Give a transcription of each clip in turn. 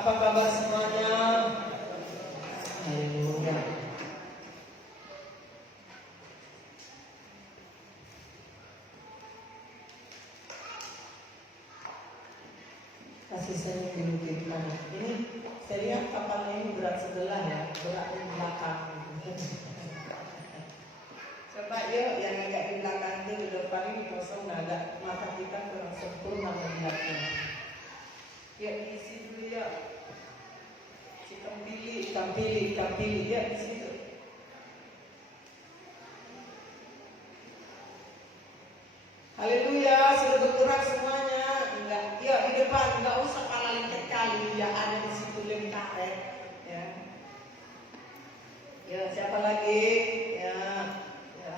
Apa kabar semuanya? Haleluya. Kasih senyum dulu kita. Ini saya lihat kapalnya ini berat sebelah ya, berat di belakang. Coba yuk yang agak di belakang itu di depan ini kosong, agak mata kita kurang sempurna melihatnya. Yuk isi dulu ya. Ikan pilih ya di situ. Haleluya, sudah bergerak semuanya. Enggak, yuk di depan, enggak usah pala lengket kali, ya ada di situ lem karet. Ya. Ya, siapa lagi? Ya,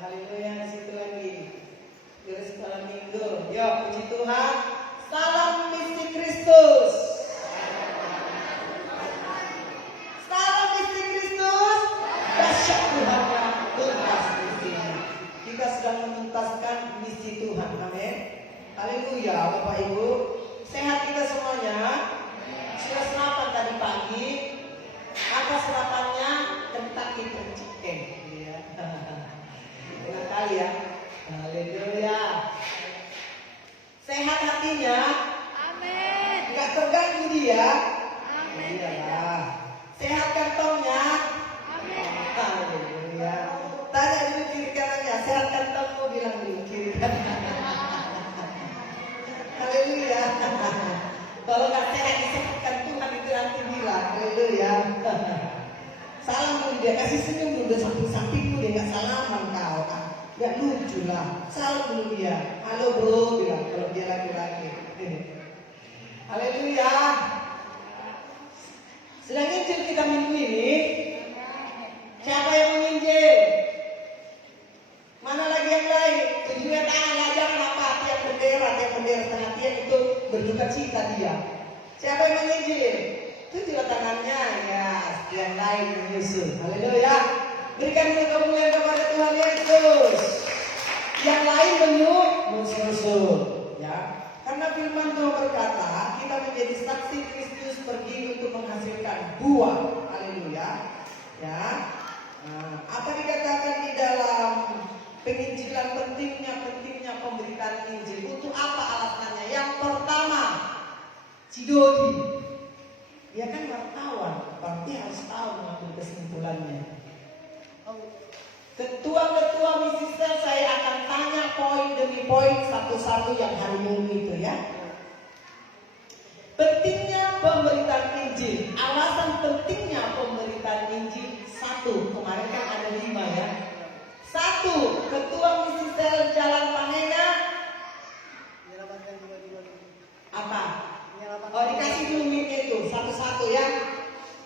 haleluya di situ lagi. Geris malam minggu. Ya, puji Tuhan. Salam misi Kristus. Salam misi Kristus. Dahsyat Tuhan yang tuntas misinya. Kita sedang menuntaskan misi Tuhan. Amin. Haleluya, Bapak Ibu. Sehat kita semuanya. Sudah sarapan tadi pagi. Apa sarapannya? Kentucky Fried Chicken. Iya. Enak kali ya. Haleluya. Sehat hatinya. Amin. Enggak terganggu dia. Amin. Iyalah. Sehat kantongnya. Amin. Haleluya. Tanya dulu kiri kanannya. Sehat kantongmu, bilang dulu kiri kanan. Haleluya. Kalau nggak sehat disebutkan Tuhan itu nanti bilang. Haleluya. Salam dulu dia, kasih senyum dulu samping-sampingmu dia, nggak salaman kau. Gak lucu lah. Salam dulu dia. Halo bro, bilang kalau dia laki-laki. Haleluya. Sedang Injil kita minggu ini. Siapa yang menginjil? Mana lagi yang lain? Tunjukkan tangan lah, jangan apa tiap bendera setengah tiap itu berduka cita dia. Siapa yang menginjil? Tunjukkan tangannya, ya. Yang lain menyusul. Haleluya. Berikan kemuliaan kepada Tuhan Yesus. Yang lain menyusul, ya. Karena firman Tuhan berkata, kita menjadi saksi Kristus pergi untuk menghasilkan buah. Haleluya. Ya. Apa dikatakan di dalam penginjilan pentingnya pemberitaan Injil? Untuk apa alasannya? Yang pertama, Cidodi. Dia kan wartawan, berarti harus tahu mengambil kesimpulannya. Ketua-ketua misi sel saya akan tanya poin demi poin satu-satu yang hari Minggu itu ya. Pentingnya pemberitaan Injil. Alasan pentingnya pemberitaan Injil. 1, kemarin kan ada 5 ya. 1, ketua misi sel Jalan Panena. Apa? Oh, dikasih dulu itu satu-satu ya.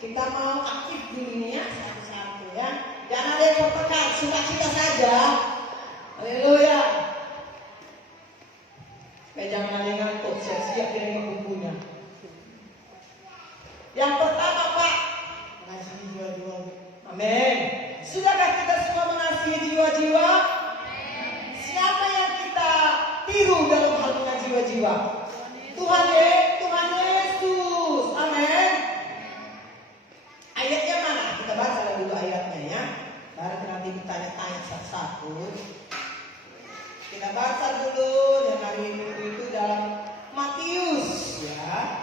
Kita mau aktif dulu ya satu-satu ya. Jangan ada yang tertekan, sukacita saja. Haleluya. Supaya jangan ada yang ngantuk, siap-siap dengan bukunya. Yang pertama Pak, mengasihi jiwa-jiwa. Amin. Sudahkah kita semua mengasihi jiwa-jiwa? Siapa yang kita tiru dalam hal mengasihi jiwa-jiwa? Tuhan Yesus. Amin. Ayatnya mana? Kita baca dulu ayatnya ya. Baru nanti ditanya-tanya satu-satu. Kita baca dulu dan hari Minggu itu dalam Matius ya.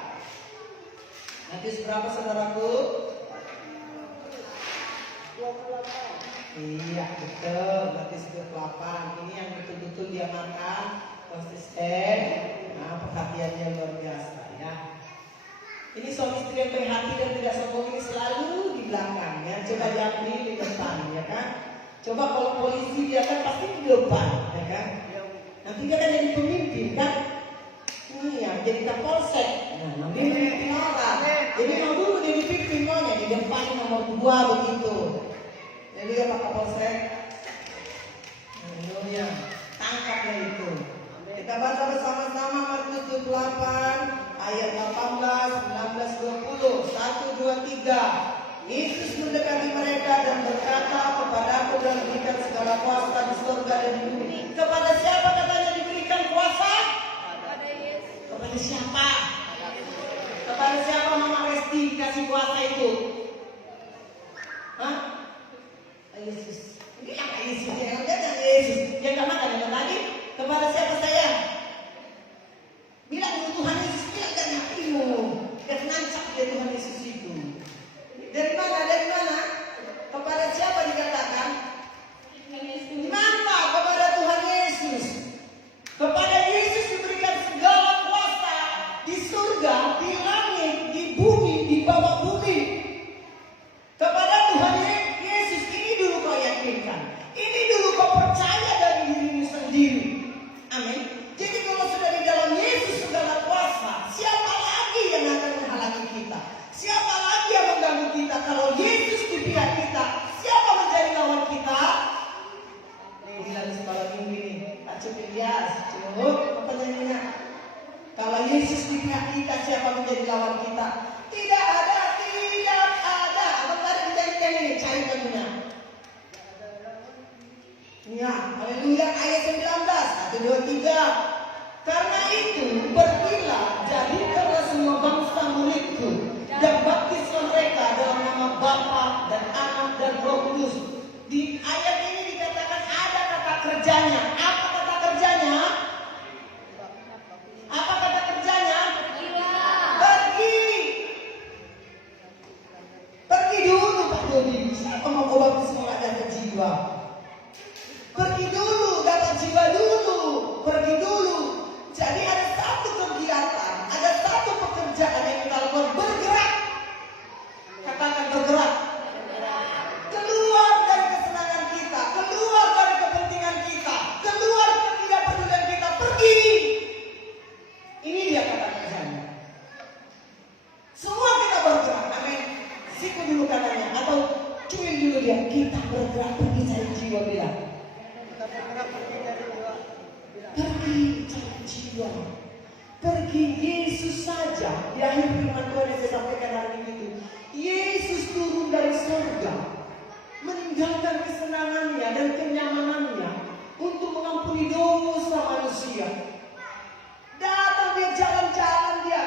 Matius berapa saudaraku? 28. Iya betul, Matius 28. Ini yang betul-betul dia makan konsisten. Nah, perhatiannya luar biasa ya. Ini suami istri yang baik hati dan tidak sombong ini selalu di belakang ya. Coba jangan di depan ya kan. Coba kalau polisi dia kan pasti di depan ya kan. Nanti dia kan jadi pemimpin kan. Ini ya jadi kapolsek. Nah, dia memimpin orang. Jadi mau dulu dia dipimpin maunya di depan nomor 2 begitu. Jadi ya Pak Kapolsek. Haleluya. Tangkapnya itu. Kita baca bersama-sama Matius 28 ayat 18, 19, 20. 1, 2, 3. Yesus mendekati mereka dan berkata, kepadaku dan diberikan segala kuasa di surga dan di bumi. Kepada siapa katanya diberikan kuasa? Kepada Yesus. Kepada siapa? Kepada siapa Mama Resti? dikasih kuasa itu? Hah? Yesus. Ini yang Yesus, yang Yesus. Yang gak makan yang tadi. Kepada siapa sayang? Bilang Tuhan Yesus, bilang dari hatimu. Dan nancap dia Tuhan Yesus itu. Dari mana? Dari mana? Kepada siapa dikatakan? Mantap, kepada Tuhan Yesus. Kepada Yesus diberikan segala kuasa di surga, di langit, di bumi, di bawah bumi. Kepada Tuhan Yesus ini dulu kau yakinkan. Ini dulu kau percaya dari dirimu sendiri. Amin. Jadi kalau sudah di dalam Yesus segala kuasa, siapa lagi yang akan menghalangi kita? Siapa lagi yang mengganggu kita? Kalau Yesus di pihak kita, siapa menjadi lawan kita? Bilang sekolah minggu ini, tak cukup bias. Cukup, apa nyanyinya? Kalau Yesus di pihak kita, siapa menjadi lawan kita? Tidak ada, tidak ada. Apa tadi kita ini? Cari lagunya. Ya, haleluya, ayat 19, 1, 2, 3. Karena itu, pergilah, jadikanlah semua bangsa muridku, dan baptislah mereka dalam nama Bapa dan Anak dan Roh Kudus. Di ayat ini dikatakan ada kata kerjanya. Apa kata kerjanya? Apa kata kerjanya? Pergi. Pergi dulu Pak Dodi. Siapa mau baptis orang dapat jiwa? Pergi dulu, dapat jiwa dulu. Pergi dulu. Jadi ada satu kegiatan, ada satu pekerjaan yang kita lakukan, bergerak. Katakan bergerak. Keluar dari kesenangan kita, keluar dari kepentingan kita, keluar dari ketidakpedulian kita, pergi. Ini dia kata kerjanya. Semua kita bergerak, amin. Siku dulu katanya, atau cuil dulu dia, kita bergerak pergi cari jiwa dia. Pergi cari jiwa. Pergi. Yesus saja. Di akhir firman Tuhan yang saya sampaikan hari ini itu, Yesus turun dari surga, meninggalkan kesenangannya dan kenyamanannya untuk mengampuni dosa manusia. Datang dia jalan-jalan dia,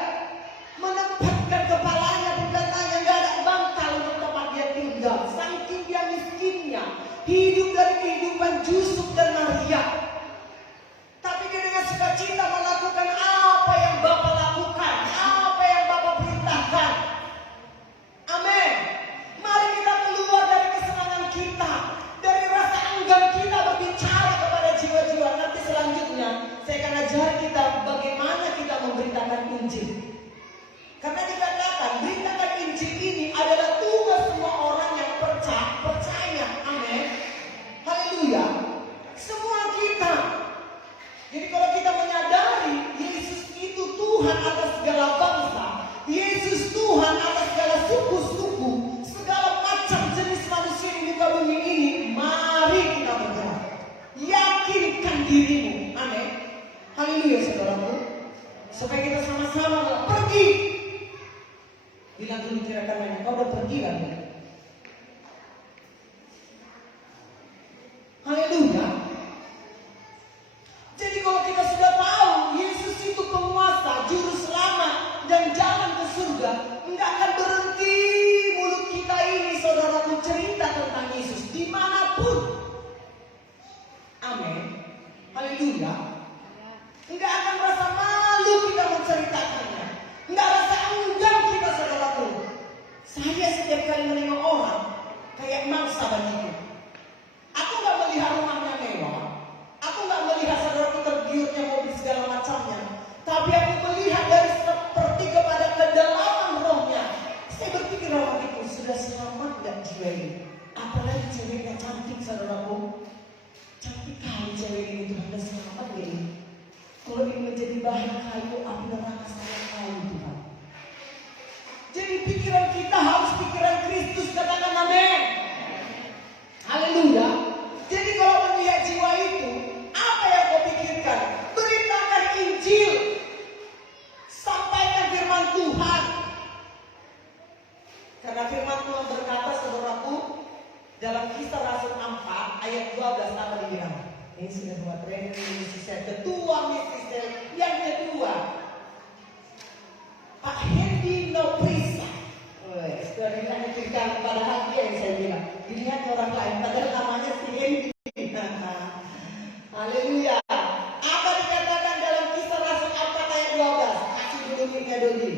menempatkan kepalanya berkatanya, gak ada bantal untuk tempat dia tinggal. Saking dia miskinnya, hidup dari kehidupan jusuk dan maria. Tapi dia dengan sukacita melakukan apa yang Bapa lakukan, apa yang Bapa perintahkan. Amin. Mari kita keluar dari kesenangan kita, dari rasa enggan kita berbicara kepada jiwa-jiwa. Nanti selanjutnya saya akan ajar kita bagaimana kita memberitakan Injil. Karena dikatakan beritakan Injil ini adalah tugas semua orang yang percaya. Amin. Haleluya. Semua kita. Jadi kalau kita menyadari Yesus itu Tuhan atas segala bangsa, Yesus Tuhan atas segala suku-suku, segala macam jenis manusia di muka bumi ini, mari kita bergerak. Yakinkan dirimu. Amin. Haleluya saudaraku. Supaya kita sama-sama pergi. Bilang dulu kira-kira kau udah pergi kan? Haleluya. Jadi kalau kita sudah tahu Yesus itu penguasa, juru selamat dan jalan ke surga, enggak akan berhenti mulut kita ini saudaraku cerita tentang Yesus dimanapun. Amin. Haleluya. Enggak akan merasa malu kita menceritakannya. Enggak rasa enggan kita saudaraku. Saya setiap kali menengok orang kayak mangsa bagiku. Aku enggak melihat rumahnya mewah. Aku enggak melihat saudaraku tergiurnya mobil segala macamnya. Tapi aku melihat dari seperti kepada kedalaman rohnya. Saya berpikir dalam hatiku, sudah selamat gak jiwa ini? Apalagi ceweknya cantik saudaraku. Cantik kali cewek ini, Tuhan, sudah selamat gak ini? Kalau ini menjadi bahan kayu api neraka saya kali Tuhan. Jadi pikiran kita harus pikiran Kristus, katakan amin. Haleluya. Jadi kalau melihat jiwa itu, apa yang kau pikirkan? Beritakan Injil. Sampaikan firman Tuhan. Karena firman Tuhan berkata saudaraku, dalam Kisah Rasul 4 ayat 12 apa dibilang? Ini sudah buat training Mississippi. Ketua Mississippi yang kedua, Pak Hendy Noprisa. diberikan pada hati yang saya bilang. Dilihat orang lain, padahal namanya si Henry. Haleluya. Apa dikatakan dalam Kisah Rasul 4 ayat 12? Kasih dulu mic-nya Dodi.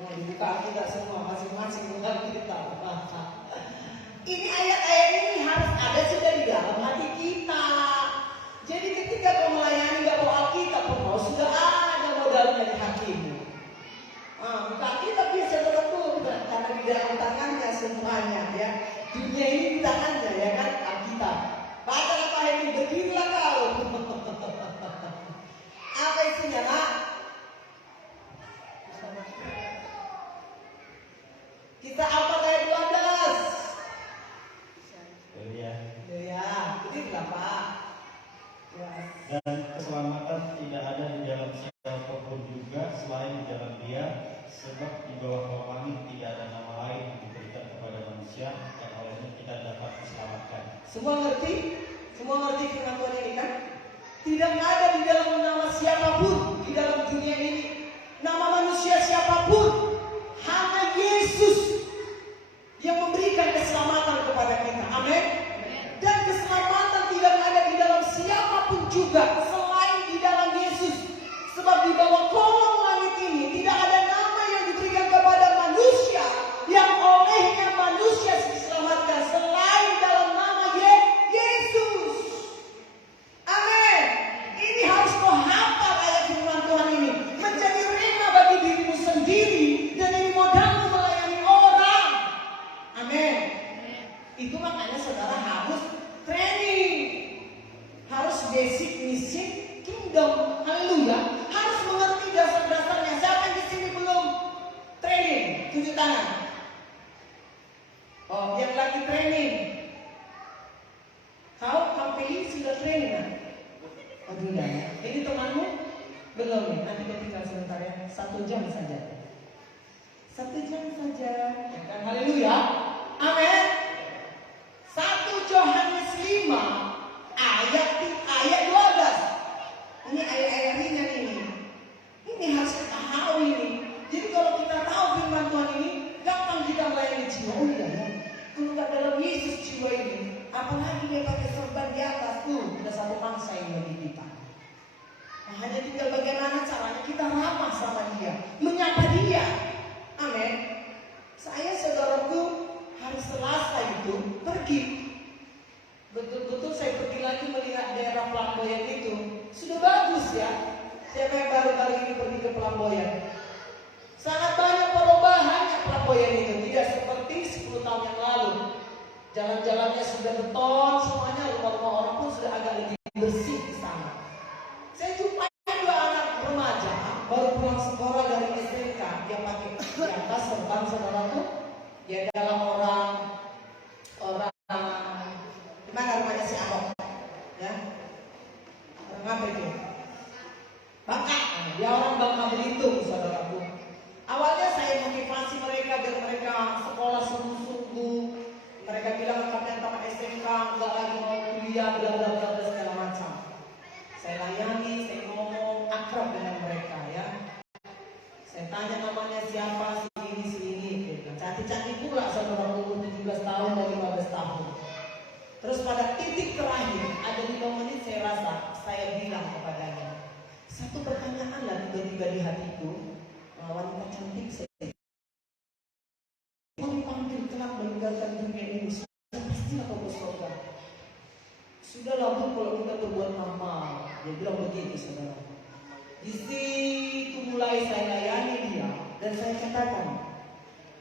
Dibuka kita semua masing-masing bukan kita. Ini ayat-ayat ini harus ada sudah di dalam hati kita. Jadi ketika kau melayani gak bawa Alkitab, kau sudah ada modalnya di hatimu. Buka Alkitab bisa betul karena di dalam tangannya semuanya ya. Dunia ini di tangannya ya kan, Alkitab. Baca apa ini, berdirilah kau. Apa isinya, Nak? Kita apa ayat 12? Ya, ini berapa? Ya. Dan keselamatan tidak ada di dalam siapapun juga selain di dalam Dia, sebab di bawah langit tidak ada nama lain yang diberikan kepada manusia yang olehnya kita dapat diselamatkan. Semua ngerti? Semua ngerti firman Tuhan ini kan? Tidak ada di dalam nama siapapun di dalam dunia ini, nama manusia siapapun, hanya Yesus yang memberikan keselamatan kepada kita. Amin. Dan keselamatan tidak ada di dalam siapapun juga selain di dalam Yesus. Sebab di bawah kolong langit ini tidak ada nama yang diberikan kepada manusia yang olehnya manusia diselamatkan selain dalam nama Yesus. Amin. Ini harus kau hafal ayat firman Tuhan ini, menjadi rema bagi dirimu sendiri, dan ini modalmu melayani orang. Amin. Itu makanya saudara harus training, harus basic mission kingdom. Haleluya. Harus mengerti dasar-dasarnya. Siapa yang di sini belum training? Tunjuk tangan. Oh, yang lagi training. Kau KPI sudah training kan? Oh, tidak ya. Ini temanmu belum nih. Nanti kita tinggal sebentar ya. 1 jam saja. 1 jam saja. Ya kan? Haleluya. Amin. 1 Yohanes 5 ayat 12. Ini ayat-ayat ringan ini. Ini harus kita tahu ini. Jadi kalau kita tahu firman Tuhan ini, gampang kita melayani jiwa. Oh iya ya. Kalau nggak dalam Yesus jiwa ini, apalagi dia pakai serban di atas tuh, ada satu bangsa yang bagi kita. Nah, hanya tinggal bagaimana caranya kita ramah sama dia, menyapa dia. Amin. Saya saudaraku hari Selasa itu pergi. Betul-betul saya pergi lagi melihat daerah Pelamboyan itu. Sudah bagus ya. Siapa yang baru-baru ini pergi ke Pelamboyan? Sangat banyak perubahannya Pelamboyan itu. Tidak seperti 10 tahun yang lalu. Jalan-jalannya sudah beton, semuanya rumah-rumah orang pun sudah agak lebih bersih di sana. Saya jumpai 2 anak remaja baru pulang sekolah dari SMK yang pakai di atas serban saudaraku. Dia adalah orang mana rumahnya si Ahok, ya? Orang apa itu? Bangka. Dia orang Bangka Belitung, saudaraku. Awalnya saya motivasi mereka biar mereka sekolah sungguh-sungguh. Mereka bilang katanya tamat SMK, nggak lagi mau kuliah, bla bla bla segala macam. Saya layani, saya ngomong akrab dengan mereka, ya. Saya tanya namanya siapa, si ini. Cantik-cantik pula, saudara umur 17 tahun dan 15 tahun. Terus pada titik terakhir, ada 5 menit saya rasa, saya bilang kepadanya, satu pertanyaan lah tiba-tiba di hatiku, wanita cantik saya. Mau dipanggil kelak meninggalkan dunia ini, pastilah kau ke surga. Sudahlah Bu, kalau kita berbuat amal. Dia bilang begitu, saudara. Di situ mulai saya layani dia, dan saya katakan,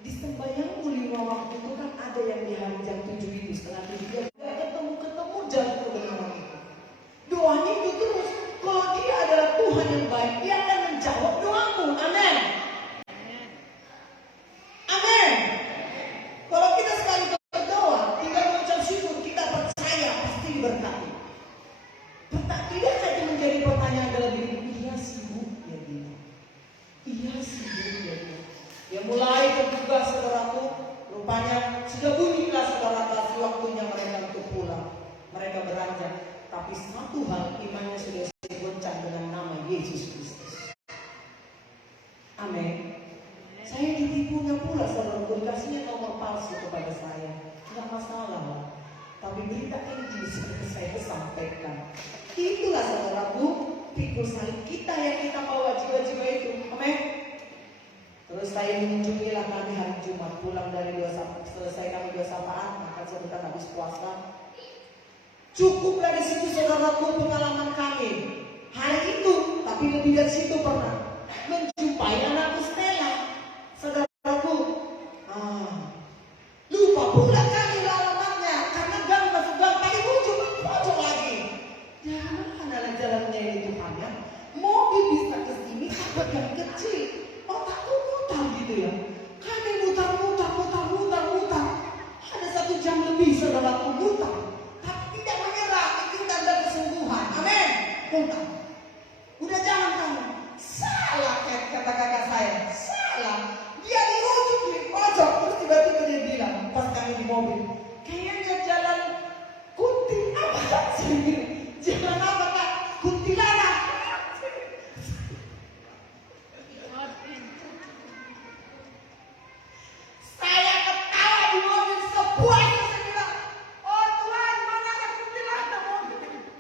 di sembahyangmu 5 waktu itu kan ada yang di hari jam 7 itu, setengah 7 dia ketemu jatuh dengan orang itu. Doanya itu terus. Kalau dia adalah Tuhan yang baik, dia akan menjawab doamu. Amin. Amin. Kalau kita sekali berdoa, tinggal mengucap syukur, kita percaya pasti diberkati. Tidak saja menjadi pertanyaan dalam dirimu, iya sih Bu, dia bilang. Iya sih Bu, dia bilang. Dia mulai terduga saudaraku, rupanya sudah bunyilah saudara kasih waktunya mereka untuk pulang. Mereka beranjak, tapi satu hal imannya sudah goncang dengan nama Yesus Kristus. Amin. Saya di ibunya pula saudaraku dikasihnya nomor palsu kepada saya. Nggak masalah lah. Tapi berita Injil seperti saya sampaikan. Itulah saudaraku, pikul salib kita yang kita bawa jiwa-jiwa itu. Amin. Terus saya mengunjungilah kami hari Jumat, pulang dari selesai kami 2 sapaat, maka saudara habis puasa. Cukuplah di situ saudaraku pengalaman kami hari itu, tapi lebih dari situ pernah menjumpai anakku Stella, saudaraku. Lupa pula kami alamatnya karena gang masuk gang paling ujung, pojok lagi. Jangan mana jalannya ini Tuhan ya. Mobil bisa ke sini, tapi yang kecil. Otakku mutar gitu ya. Kami mutar. Ada 1 jam lebih saudaraku mutar. Tapi tidak menyerah, itu tanda kesembuhan. Amin. Mutar. Udah jangan kamu. Salah kata kakak saya. Salah. Dia di ujung di pojok. Terus tiba-tiba dia bilang pas kami di mobil, kayaknya jalan kunti apa sih? Jalan apa kak? Kuntilanak. Saya ketawa di mobil sepuasnya. Saya bilang, oh Tuhan, mana ada kuntilanak?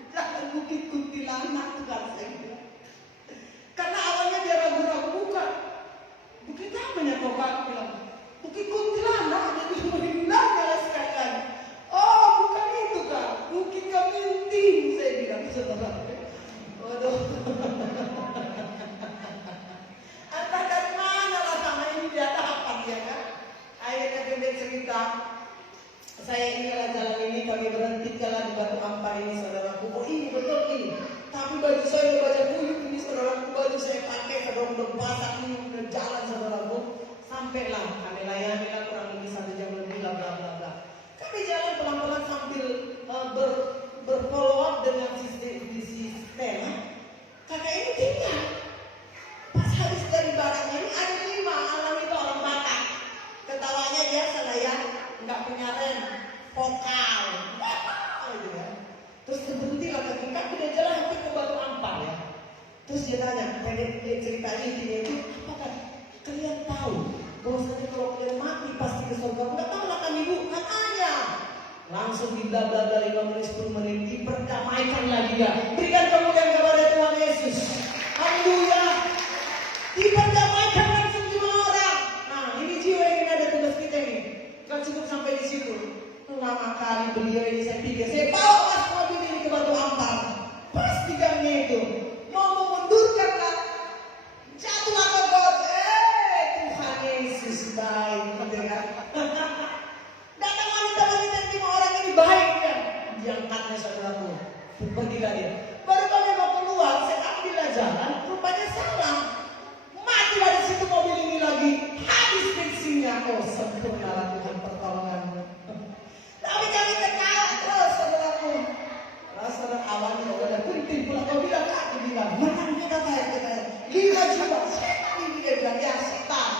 Jangan bukit kuntilanak tuh kan saya bilang. Karena awalnya dia ragu-ragu, bukan. Bukit apa ya kok Pak? Bilang, bukit kuntilanak. Dia bilang kalau sekalian. Oh bukan itu Kak, bukit Kaminting. Saya bilang, saudara. Waduh. Entah dari mana lah sama ini dia dapat ya kan. Akhirnya dia cerita, saya inilah jalan ini, kami berhenti jalan di Batu Ampar ini saudaraku. Oh ini betul ini. Tapi baju saya udah baca kuyup ini saudaraku. Baju saya pakai sedang berbasah ini udah jalan saudaraku. Sampailah kami layanilah kurang lebih 1 jam lebih bla bla bla bla. Kami jalan pelan-pelan sambil berfollow up dengan sistem. Kakak ini tinggal. Pas habis dari barangnya ini ada 5 alam itu orang Batak. Ketawanya dia saya nggak punya rem, vokal, gitu ya. Terus berhenti lah kaki dia jalan sampai ke Batu Ampar ya. Terus dia tanya, dia ceritanya dia itu, apakah kalian tahu bahwasanya kalau kalian mati pasti ke surga? Nggak tahu lah kami bu, katanya. Langsung di bla bla bla 5 menit 10 menit diperdamaikan lagi dia. Berikan kemuliaan kepada Tuhan Yesus. Haleluya. Diperdamaikan langsung 5 orang. Nah ini jiwa ini ada tugas kita ini. Gak cukup sampai di situ. Lama kali beliau ini saya pikir, saya bawa mas mobil ini ke Batu Ampar. Pas di gangnya itu, mau memundurkan lah. Jatuhlah ke got. Tuhan Yesus baik, gitu kan? Datang wanita-wanita 5 orang ini baik ya. Diangkatnya saudaraku. Pergilah dia. Baru kami mau keluar, saya ambil jalan, rupanya salah. Matilah di situ mobil ini lagi. Habis bensinnya. Oh sempurna Tuhan pertolonganmu. Tapi kami ketawa terus saudaraku. Rasa awalnya udah berhenti pulang. Kau bilang aku bilang menang kita saya 5 juta. Setan ini dia bilang ya setan.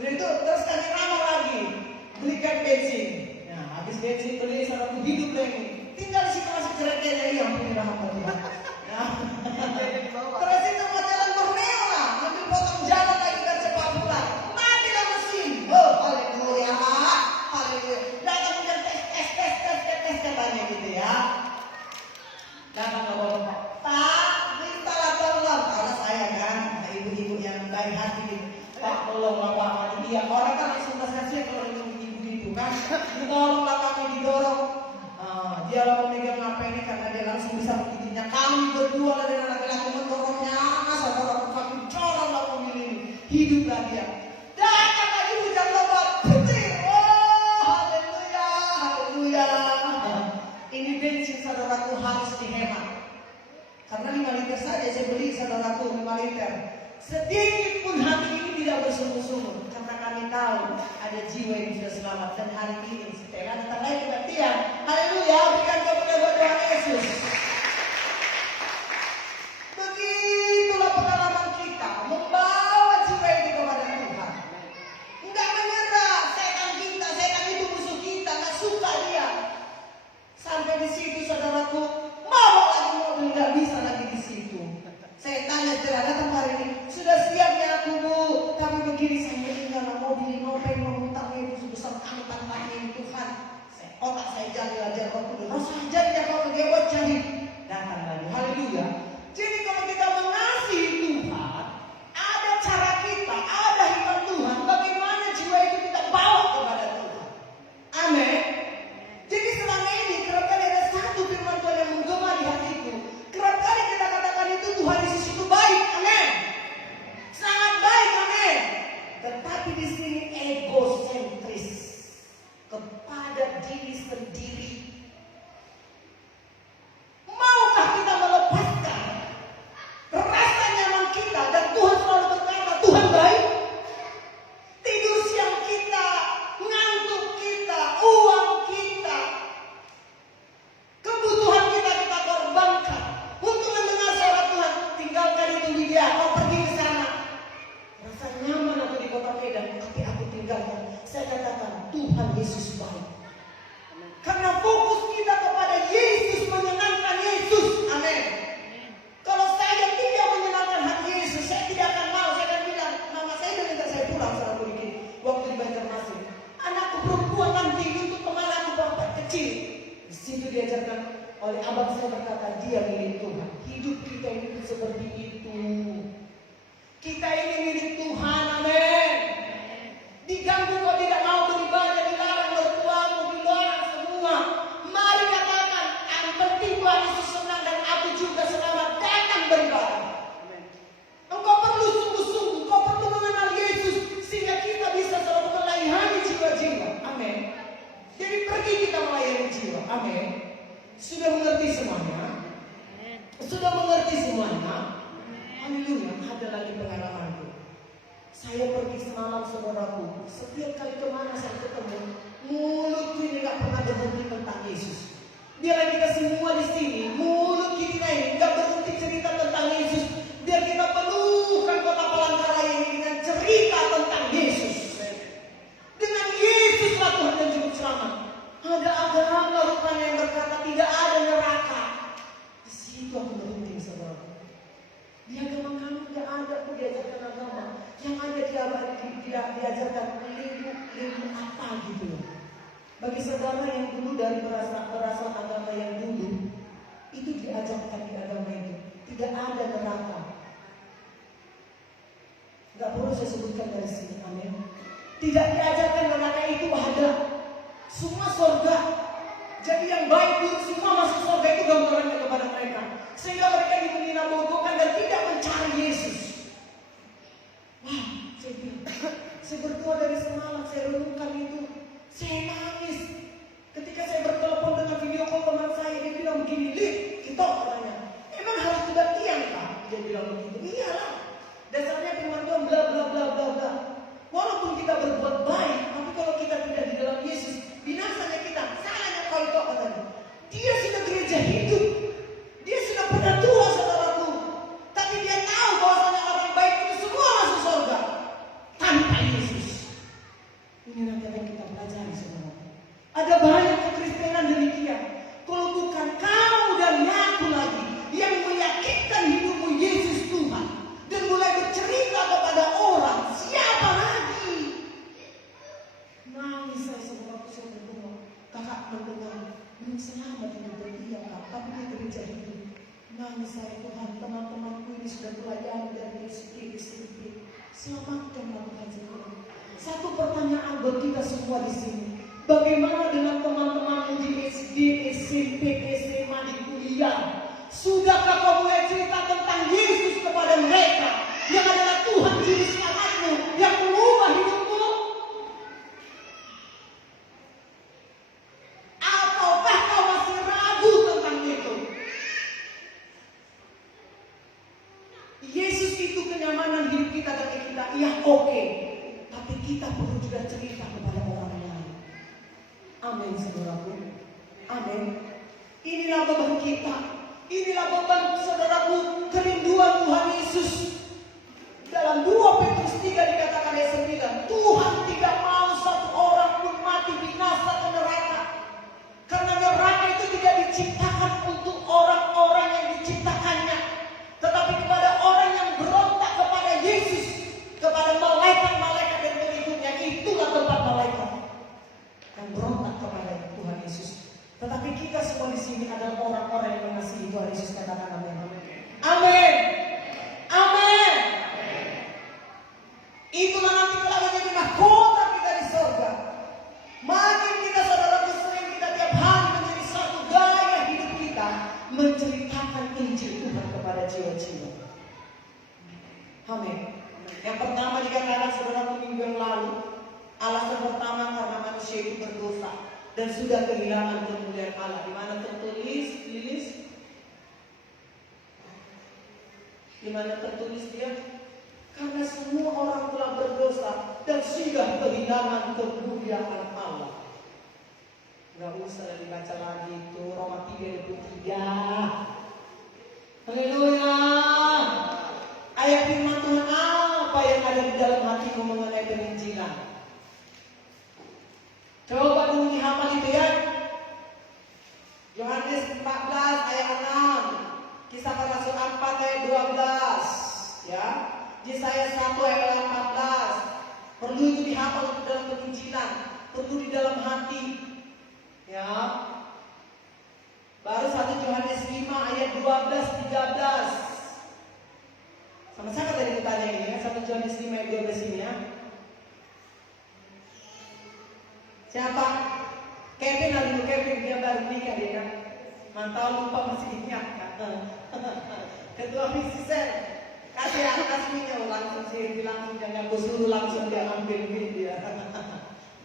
Begitu terus kami ramal lagi. Belikan bensin. Nah habis bensin beli saudaraku hidup lagi. Tinggal di situ masih ceritanya yang punya rahmat Tuhan. Terus itu mau jalan Borneo lah. Ambil potong jalan lagi kan cepat pulang. Matilah mesin. Oh haleluya. Haleluya. Datang punya tes katanya gitu ya. Datang ke bapak. Pak, mintalah tolong. Karena saya kan ibu-ibu yang baik hati. Pak tolonglah Pak. Dia orang kan langsung kasih kalau ibu-ibu itu kan. Tolonglah kami didorong. Dia lalu memegang apa ini karena dia langsung bisa begininya. Kami berdua lah dengan laki-laki mendorongnya. Saudara kami corong lah mobil ini. Hiduplah dia. Datang lagi hujan lebat. Petir. Oh haleluya. Haleluya. Ini bensin saudaraku harus dihemat. Karena 5 liter saja saya beli saudaraku 5 liter. Sedikit pun hati ini tidak bersungguh-sungguh. Karena kami tahu ada jiwa yang sudah selamat. Dan hari ini Stella datang lagi kebaktian. Haleluya, berikan kemuliaan buat Tuhan Yesus. Begitulah pengalaman kita membawa jiwa itu kepada Tuhan. Enggak menyerah. Setan kita, setan itu musuh kita, nggak suka dia. Sampai di situ saudaraku, mau lagi mobil nggak bisa lagi di situ. Saya tanya setelah datang hari ini, sudah siapnya aku bu, tapi begini saya tinggal mobil di sini egosentris kepada diri sendiri. Maukah kita melepaskan rasa nyaman kita dan Tuhan selalu berkata Tuhan baik? Tidur siang kita, ngantuk kita, uang kita, kebutuhan kita korbankan untuk mendengar suara Tuhan. Tinggalkan itu dia, kau pergi ke sana. Rasa nyaman aku di kota Medan, tapi aku tinggalkan. Saya katakan Tuhan Yesus baik. Karena fokus kita kepada Yesus, menyenangkan Yesus. Amin. Kalau saya tidak menyenangkan hati Yesus, saya tidak akan mau. Saya akan bilang, mama saya udah minta saya pulang secara begini. Waktu di Banjarmasin, anakku perempuan nanti untuk kemana aku bapak kecil. Di situ diajarkan oleh abang saya berkata, dia milik Tuhan. Hidup kita ini seperti itu. Kita ini milik Tuhan, amin. Diganggu kau tidak mau beribadah, dilarang bertuamu, dilarang semua. Mari katakan, yang penting Tuhan Yesus senang dan aku juga selamat datang beribadah. Engkau perlu sungguh-sungguh, kau perlu mengenal Yesus sehingga kita bisa selalu melayani jiwa-jiwa, amin. Jadi pergi kita melayani jiwa, amin. Sudah mengerti semuanya? Sudah mengerti semuanya? Haleluya. Ada lagi pengalamanku. Saya pergi semalam saudaraku. Setiap kali kemana saya ketemu, mulut ini gak pernah berhenti tentang Yesus. Biar kita semua di sini, mulut kita ini gak berhenti cerita tentang Yesus. Biar kita penuhkan kota Palangkaraya ini dengan cerita tentang Yesus. Dengan Yesuslah Tuhan dan Juru Selamat. Ada agama rupanya yang berkata tidak ada neraka. Di situ aku berhenti saudara. Di agama kamu tidak ada aku diajarkan agama. Yang ada diajarkan ilmu apa gitu. Bagi saudara yang dulu dari berasal agama yang dulu, itu diajarkan di agama itu tidak ada neraka. Gak perlu saya sebutkan dari sini, amin. Tidak diajarkan neraka itu ada. Semua surga. Jadi yang baik itu semua masuk surga, itu gambarannya kepada mereka. Sehingga mereka dibina-bodohkan dan tidak mencari Yesus. Wah, saya berdoa dari semalam, saya renungkan itu. Saya nangis. Ketika saya bertelepon dengan video call teman saya, dia bilang begini, Lid, kita katanya, emang harus kebaktian kah? Dia bilang begitu, iyalah. Dasarnya firman Tuhan bla bla bla bla bla. Walaupun kita berbuat baik, tapi kalau kita tidak di dalam Yesus, binasanya kita. Salahnya kau itu katanya. Dia sudah gereja hidup. Dia sudah pernah tua saudaraku. Tapi dia tahu bahwasanya orang baik itu semua masuk surga tanpa Yesus. Ini nanti akan kita pelajari saudaraku. Ada banyak kekristenan demikian. Kalau bukan kau dan aku lagi yang meyakinkan hidupmu Yesus Tuhan dan mulai bercerita kepada orang, siapa lagi? Nangis saya saudaraku, saya berdoa. Kakak mendengar belum selamat itu berdia kak, tapi dia gereja hidup. Nangis saya, Tuhan, teman-temanku ini sudah melayani dari SD, SMP. Selamatkanlah Tuhan Yesus. Satu pertanyaan buat kita semua di sini. Bagaimana dengan teman-temanmu di SD, SMP, SMA, di kuliah? Sudahkah kau mulai cerita tentang Yesus kepada mereka yang adalah Tuhan Juru Selamatmu yang mengubah hidupmu? Ataukah kau masih ragu tentang itu? Yesus itu kenyamanan hidup kita bagi kita, iya oke. Tapi kita perlu juga cerita kepada orang lain. Amin saudaraku. Amin. Inilah beban kita. Inilah beban saudaraku, kerinduan Tuhan Yesus. Dalam 2 Petrus 3 dikatakan ayat 9, Tuhan tidak mau satu orang pun mati binasa ke neraka. Karena neraka itu tidak diciptakan untuk orang-orang yang diciptakannya, tetapi kepada orang yang berontak kepada Yesus, kepada malaikat-malaikat dan pengikutnya. Itulah tempat malaikat yang berontak kepada Tuhan Yesus. Tetapi kita semua di sini adalah orang-orang yang mengasihi Tuhan Yesus. Katakan amin. Amin. Amin. Itulah nanti telah menjadi mahkota kita di surga. Makin kita saudara sering kita tiap hari menjadi satu gaya hidup kita menceritakan Injil Tuhan kepada jiwa-jiwa. Amin. Yang pertama dikatakan saudara minggu yang lalu, dan sudah kehilangan kemuliaan Allah. Di mana tertulis, di mana tertulis dia? Karena semua orang telah berdosa dan sudah kehilangan kemuliaan Allah. Gak usah dibaca lagi itu Roma 3:23. Haleluya. Ayat firman Tuhan apa yang ada di dalam hatimu mengenai penginjilan? Coba dulu dihafal itu ya. Yohanes 14 ayat 6, Kisah Para Rasul 4 ayat 12, ya. Yesaya 1 ayat 14. Perlu itu dihafal di dalam penginjilan, perlu di dalam hati, ya. Baru 1 Yohanes 5 ayat 12-13. Sama siapa tadi bertanya ini ya? 1 Yohanes 5 ayat 12 ini ya. Siapa? Kevin dulu, Kevin dia baru nikah dia kan. Mantau lupa masih ingat kan. Ketua Visisen. Kasih aslinya langsung sih bilang jangan gue suruh langsung dia ambil dia.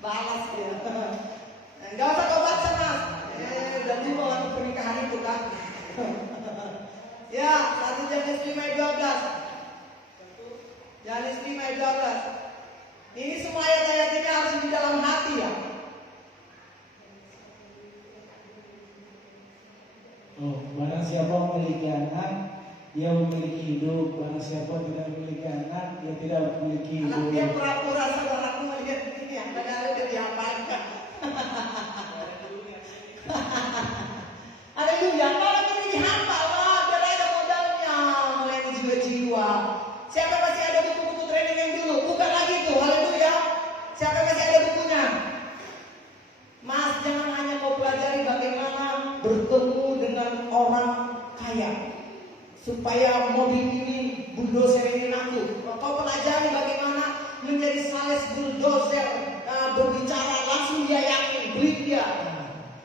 Balas dia. Enggak usah kau baca mas. Udah lupa waktu pernikahan itu kan. Ya, 1 Yohanes 5 ayat 12. Yohanes 5 ayat 12. Ini semua ayat-ayat ini harus di dalam hati ya. Barang siapa memiliki anak, dia memiliki hidup. Barang siapa tidak memiliki anak, dia tidak memiliki hidup. Anak dia pura-pura saudaraku melihat ini ya, padahal dia diapakan. Haleluya, malam ini dihafal lah, biar ada modalnya melayani jiwa-jiwa. Siapa masih ada buku-buku training yang dulu? Bukan lagi tuh, haleluya. Siapa masih ada bukunya? Mas, jangan hanya kau pelajari bagaimana bertemu dengan orang kaya supaya mobil ini bulldozer ini laku. Kau pelajari bagaimana menjadi sales bulldozer, berbicara langsung dia yakin beli dia.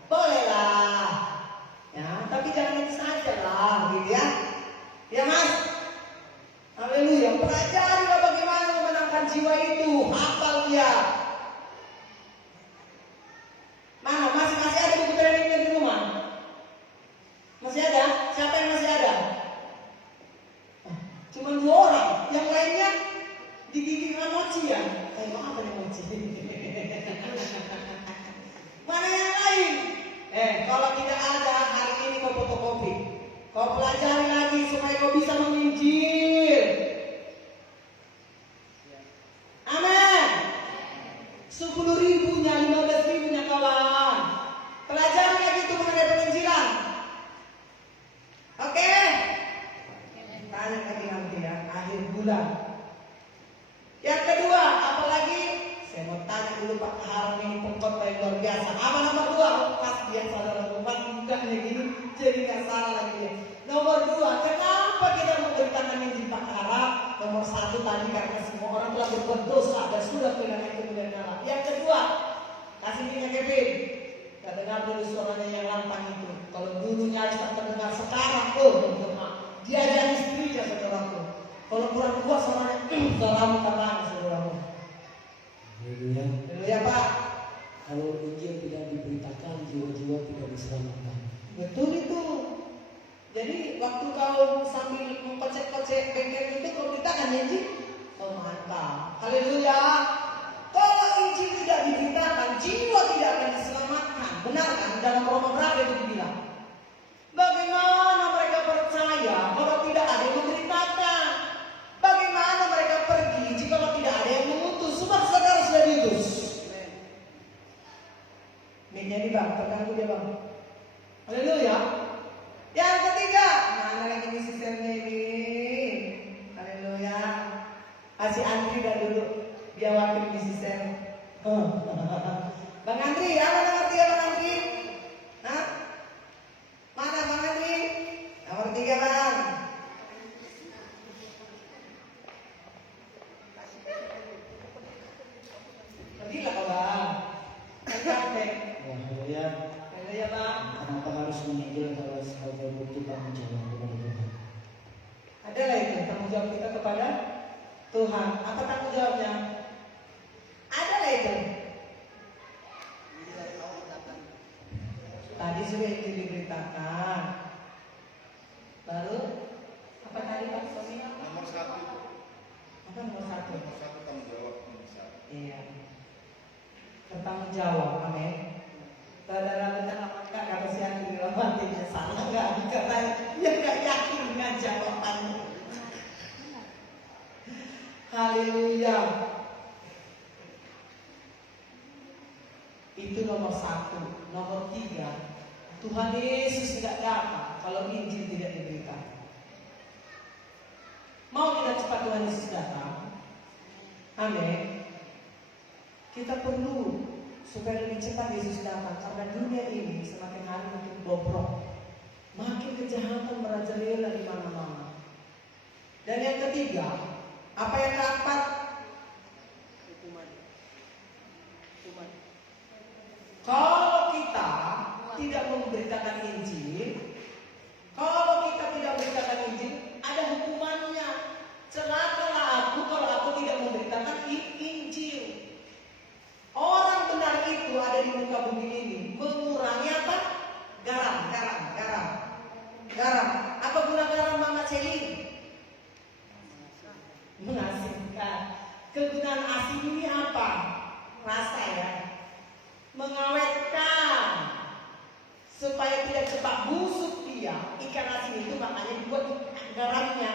Bolehlah, ya, tapi jangan itu saja lah, gitu ya. Ya mas, haleluya. Pelajarilah bagaimana memenangkan jiwa itu, hafal dia. Mana? Masih ada buku trainingnya di rumah? Masih ada? Siapa yang masih ada? Cuma 2 orang. Yang lainnya digigit dengan mochi ya? Apa yang mochi? Mana yang lain? Kalau tidak ada, hari ini kau fotokopi. Kau pelajari lagi supaya kau bisa menginjil. Amin. 10.000-nya, 15.000-nya kawan. Pelajari lagi itu mengenai penginjilan. Oke? Tanya lagi nanti ya, akhir bulan. Yang kedua, apalagi? Saya mau tanya dulu Pak Harun ini pengkhotbah yang luar biasa. Apa nomor 2? Pas dia saudara, pas bukannya gini, jadi nggak salah lagi dia. Nomor 2, kenapa kita memberitakan Injil Pak Harap? Nomor 1 tadi karena semua orang telah berbuat dosa dan sudah kehilangan kemuliaan Allah. Yang kedua, kasih minyak Kevin. Gak dengar dulu suaranya yang lantang itu. Kalau dulu nyaris tak terdengar, sekarang dia jadi istrinya saudaraku. Kalau kurang kuat suaranya, saudaramu katanya saudaramu. Ya Pak. Kalau Injil tidak diberitakan, jiwa-jiwa tidak diselamatkan. Betul itu. Jadi waktu kau sambil mengkocek-kocek bengkel itu kau beritakan Injil, oh mantap. Haleluya. Kalau Injil tidak diberitakan, jiwa tidak akan diselamatkan. Benar kan? Dalam Roma berapa itu dibilang? Bagaimana mereka percaya kalau tidak ada yang memberitakan? Bagaimana mereka pergi jika tidak ada yang mengutus? Sebab saudara sudah diutus. Ini bang, terganggu dia bang. Haleluya. Yang ketiga, mana lagi misisernya ini? Haleluya. Asih Andri dah dulu, dia wakil misiser. Bang Andri, apa nomor 3 Bang Andri? Hah? Mana Bang Andri? Nomor 3 Bang. Pergilah kau Bang. Capek. Haleluya. Haleluya Bang. Kenapa harus menginjil kalau sebagai bukti tanggung jawab kepada Tuhan? Adalah itu tanggung jawab kita kepada Tuhan. Apa tanggung jawabnya? Adalah itu. juga Injil diberitakan. Lalu apa tadi Pak Sony? Nomor satu. Apa nomor satu? Nomor satu tanggung jawab yang besar. Iya. Bertanggung jawab, amin. Saudara benar apa enggak kata si Andri Rahmatinya salah enggak? Dikatakan dia enggak yakin dengan jawabannya. Haleluya. Itu nomor satu. Nomor tiga, Tuhan Yesus tidak datang kalau Injil tidak diberikan. Mau tidak cepat Tuhan Yesus datang? Amin. Kita perlu supaya lebih cepat Yesus datang, karena dunia ini semakin hari makin bobrok, makin kejahatan merajalela di mana-mana. Dan yang ketiga, apa yang keempat? Hukuman. Kalau kita tidak memberitakan Injil, kalau kita tidak memberitakan Injil, ada hukumannya. Celakalah aku kalau aku tidak memberitakan Injil. Orang benar itu ada di muka bumi ini, mengurangi apa? Garam. Apa guna garam, Mama Celi? Mengasihkan. Kegunaan asin ini apa? Rasa ya. Mengawetkan supaya tidak cepat busuk dia. Ikan asin itu makanya dibuat garamnya.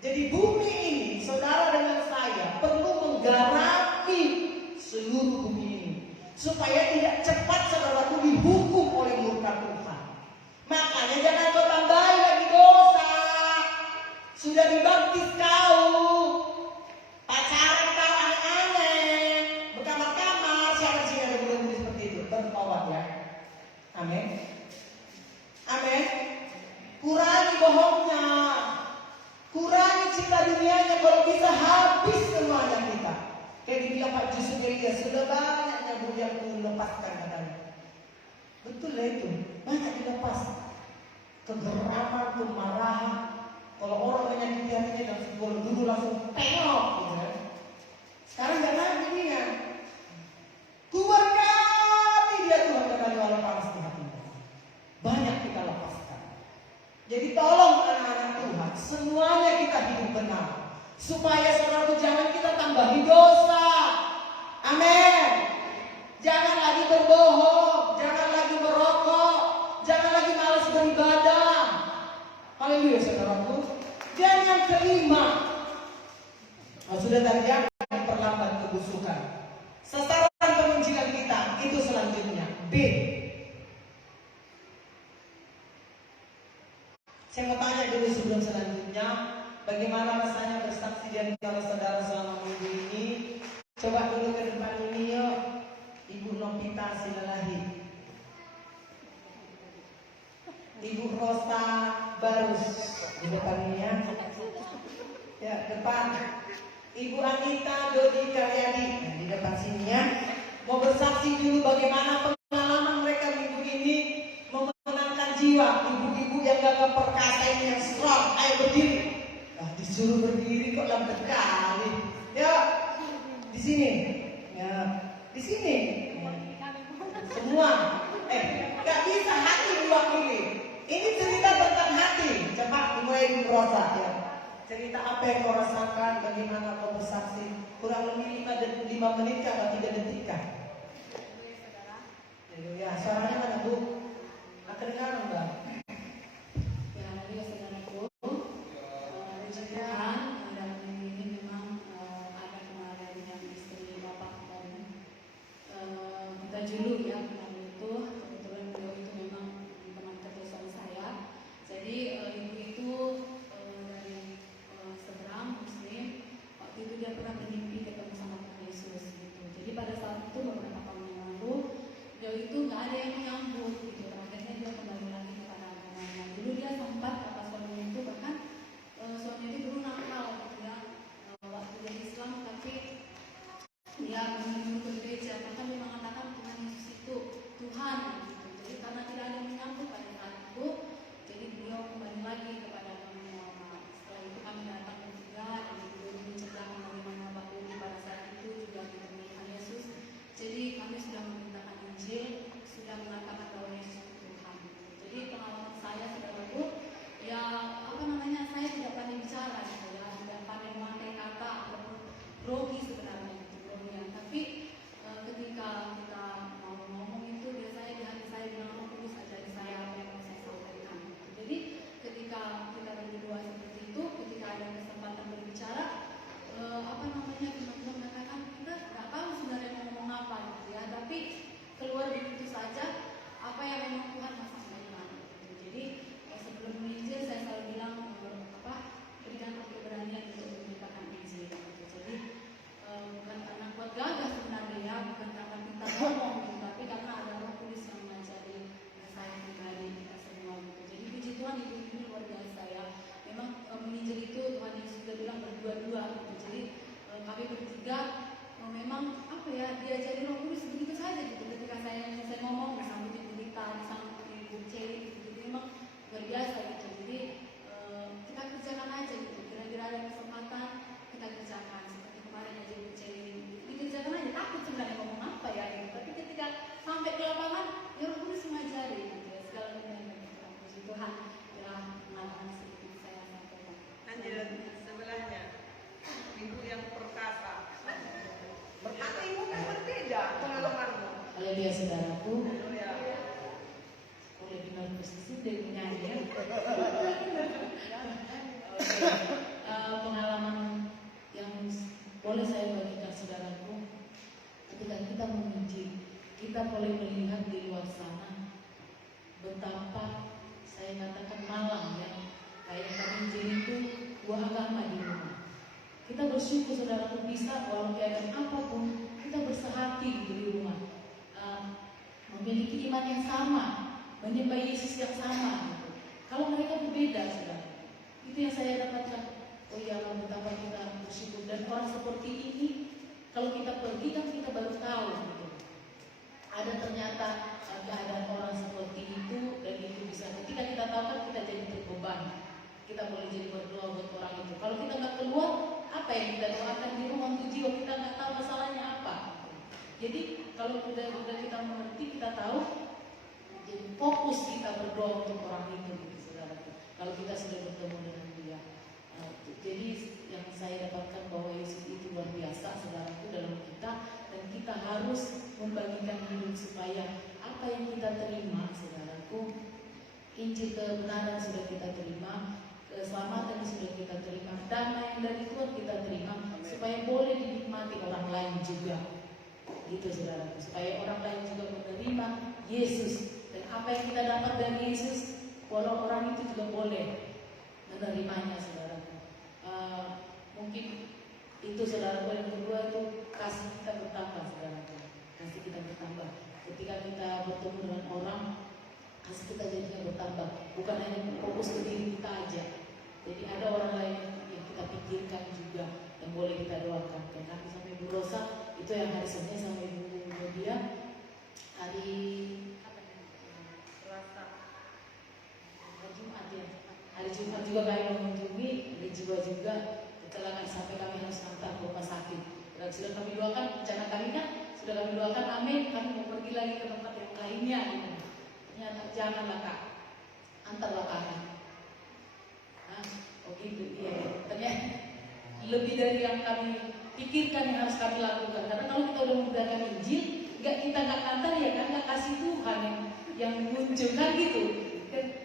Jadi bumi ini, saudara dengan saya, perlu menggarami seluruh bumi ini supaya tidak cepat saudara itu dihukum oleh murka Tuhan. Makanya jangan kau tambahi lagi dosa. Sudah dibaptis kau, pacaran kau aneh-aneh, berkamar-kamar. Siapa sih ada bulan-bulan seperti itu? Bertawab ya. Amin. Amin. Kurangi bohongnya, kurangi cinta dunianya. Kalau bisa habis semuanya kita. Kayak dibilang Pak Yusuf Elia, sudah banyaknya yang melepaskan katanya. Betul lah itu, banyak dilepas. Kegeraman, kemarahan. Kalau orang menyakiti hatinya dan kalau dulu langsung tengok gitu kan. Sekarang gak lagi dia. Ku berkati dia Tuhan kembali walau panas di hatinya. Banyak kita lepaskan. Jadi tolong anak-anak Tuhan, semuanya kita hidup benar. Supaya saudaraku jangan kita tambahi dosa. Amin. Jangan lagi berbohong, jangan lagi merokok, jangan lagi malas beribadah. Haleluya saudaraku. Dan yang kelima, sudah tadi perlambat kebusukan. Sasaran penginjilan kita itu selanjutnya B. Saya mau tanya dulu sebelum selanjutnya, bagaimana rasanya bersaksi di antara saudara selama minggu ini? Coba dulu ke depan ini yuk, Ibu Novita Silalahi, Ibu Rosa Barus di depan ini ya. Ya, depan. Ibu Anita Dodi Karyadi di depan sini ya. Mau bersaksi dulu bagaimana pengalaman mereka minggu ini memenangkan jiwa ibu-ibu yang gak perkasa ini yang strong. Ayo berdiri. Disuruh berdiri kok lambat kali. Ya, di sini. Ya, di sini. Semua. Gak bisa hati diwakili. Ini cerita tentang hati. Coba mulai Ibu Rosa ya. Cerita apa yang kau rasakan, bagaimana kau bersaksi. Kurang lebih 5 menit atau 3 detik kah? Ya, suaranya mana Bu? Nggak kedengaran Mbak? Ya, haleluya saudaraku. Puji Tuhan, dalam minggu ini memang ada kemarin yang istri Bapak dan kita julu ya kemarin itu. Kebetulan beliau itu memang teman kerja suami saya. Jadi ibu itu dari seberang Muslim. Waktu itu dia pernah bermimpi ketemu sama Tuhan Yesus gitu. Jadi pada saat itu beberapa tahun yang lalu beliau itu nggak ada yang menyambut gitu. Akhirnya dia kembali lagi kepada agamanya. Dulu dia sempat kata suaminya itu bahkan suaminya itu dulu nakal gitu ya. Waktu dia Islam tapi dia menuju ke gereja bahkan dia mengatakan Tuhan Yesus itu Tuhan gitu. Jadi karena tidak ada yang menyambut pada saat itu, jadi beliau kembali lagi kepada agamanya lama. Setelah itu kami datang juga dan beliau menceritakan bagaimana Bapak Dodi pada saat itu juga menemui Tuhan Yesus. Jadi kami sudah memberitakan Injil, sudah mengatakan bahwa Yesus itu Tuhan. Haleluya saudaraku. Boleh dengar posisi dari nyanyi ya. Pengalaman yang boleh saya bagikan saudaraku, ketika kita menginjil, kita boleh melihat di luar sana betapa saya katakan malang ya, kayak menginjil itu dua agama di rumah. Kita bersyukur saudaraku bisa walau keadaan apapun kita bersehati di rumah, memiliki iman yang sama, menyembah Yesus yang sama gitu. Kalau mereka berbeda saudara, itu yang saya dapatkan. Oh ya, betapa kita bersyukur. Dan orang seperti ini kalau kita pergi kan kita baru tahu gitu. Ada ternyata keadaan orang seperti itu, dan itu bisa ketika kita tahu kan kita jadi terbeban. Kita boleh jadi berdoa buat orang itu. Kalau kita nggak keluar, apa yang kita doakan di rumah untuk jiwa kita nggak tahu masalahnya apa. Jadi kalau udah kita mengerti, kita tahu, jadi fokus kita berdoa untuk orang itu gitu, saudara. Kalau kita sudah bertemu dengan dia, jadi yang saya dapatkan bahwa Yesus itu luar biasa, saudaraku, dalam kita, dan kita harus membagikan hidup supaya apa yang kita terima, saudaraku, Injil kebenaran sudah kita terima, keselamatan sudah kita terima, damai yang dari Tuhan kita terima, supaya boleh dinikmati orang lain juga. Gitu saudaraku, supaya orang lain juga menerima Yesus, dan apa yang kita dapat dari Yesus, walau orang itu juga boleh menerimanya, saudaraku. Mungkin itu saudaraku. Yang kedua itu kasih kita bertambah, saudaraku. Kasih kita bertambah. Ketika kita bertemu dengan orang, kasih kita jadinya bertambah. Bukan hanya fokus ke diri kita aja. Jadi ada orang lain yang kita pikirkan juga, yang boleh kita doakan. Dan kami sampai Bu Rosa itu yang hari Senin sampai Bu dia hari Jumat ya. Hari Jumat juga kami mengunjungi, hari jiwa juga kecelakaan sampai kami harus antar ke rumah sakit. Dan sudah kami doakan, rencana kami kan sudah kami doakan, amin, kami mau pergi lagi ke tempat yang lainnya gitu. Ternyata janganlah Kak, antarlah kami. Oh gitu, iya. Ternyata lebih dari yang kami pikirkan yang harus kami lakukan. Karena kalau kita udah memberitakan Injil, kita nggak antar ya kan, nggak kasih Tuhan yang menunjukkan gitu.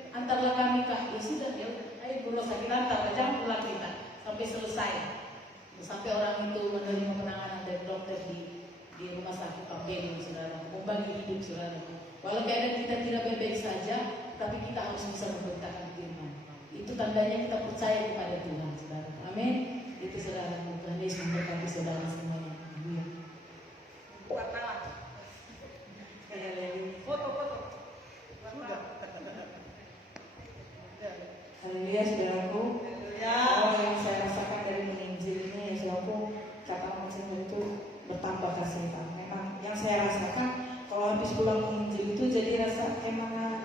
Antarlah kami Kak, ya sudah ya, ayo Bu Rosa kita antar, jangan pulang kita sampai selesai. Sampai orang itu menerima penanganan dari dokter di rumah sakit Pambeli, saudara, membagi hidup, saudara. Walau keadaan kita tidak baik-baik saja, tapi kita harus bisa memberitakan firman. Itu tandanya kita percaya kepada Tuhan, saudara. Amin. Itu saudara, Tuhan Yesus memberkati saudara semuanya. Buat malam. Foto-foto. Sudah. Haleluya saudaraku. Apa yang saya rasakan dari menginjil ini ya saudaraku, kata Mas itu bertambah kasih. Memang yang saya rasakan kalau habis pulang menginjil itu jadi rasa emana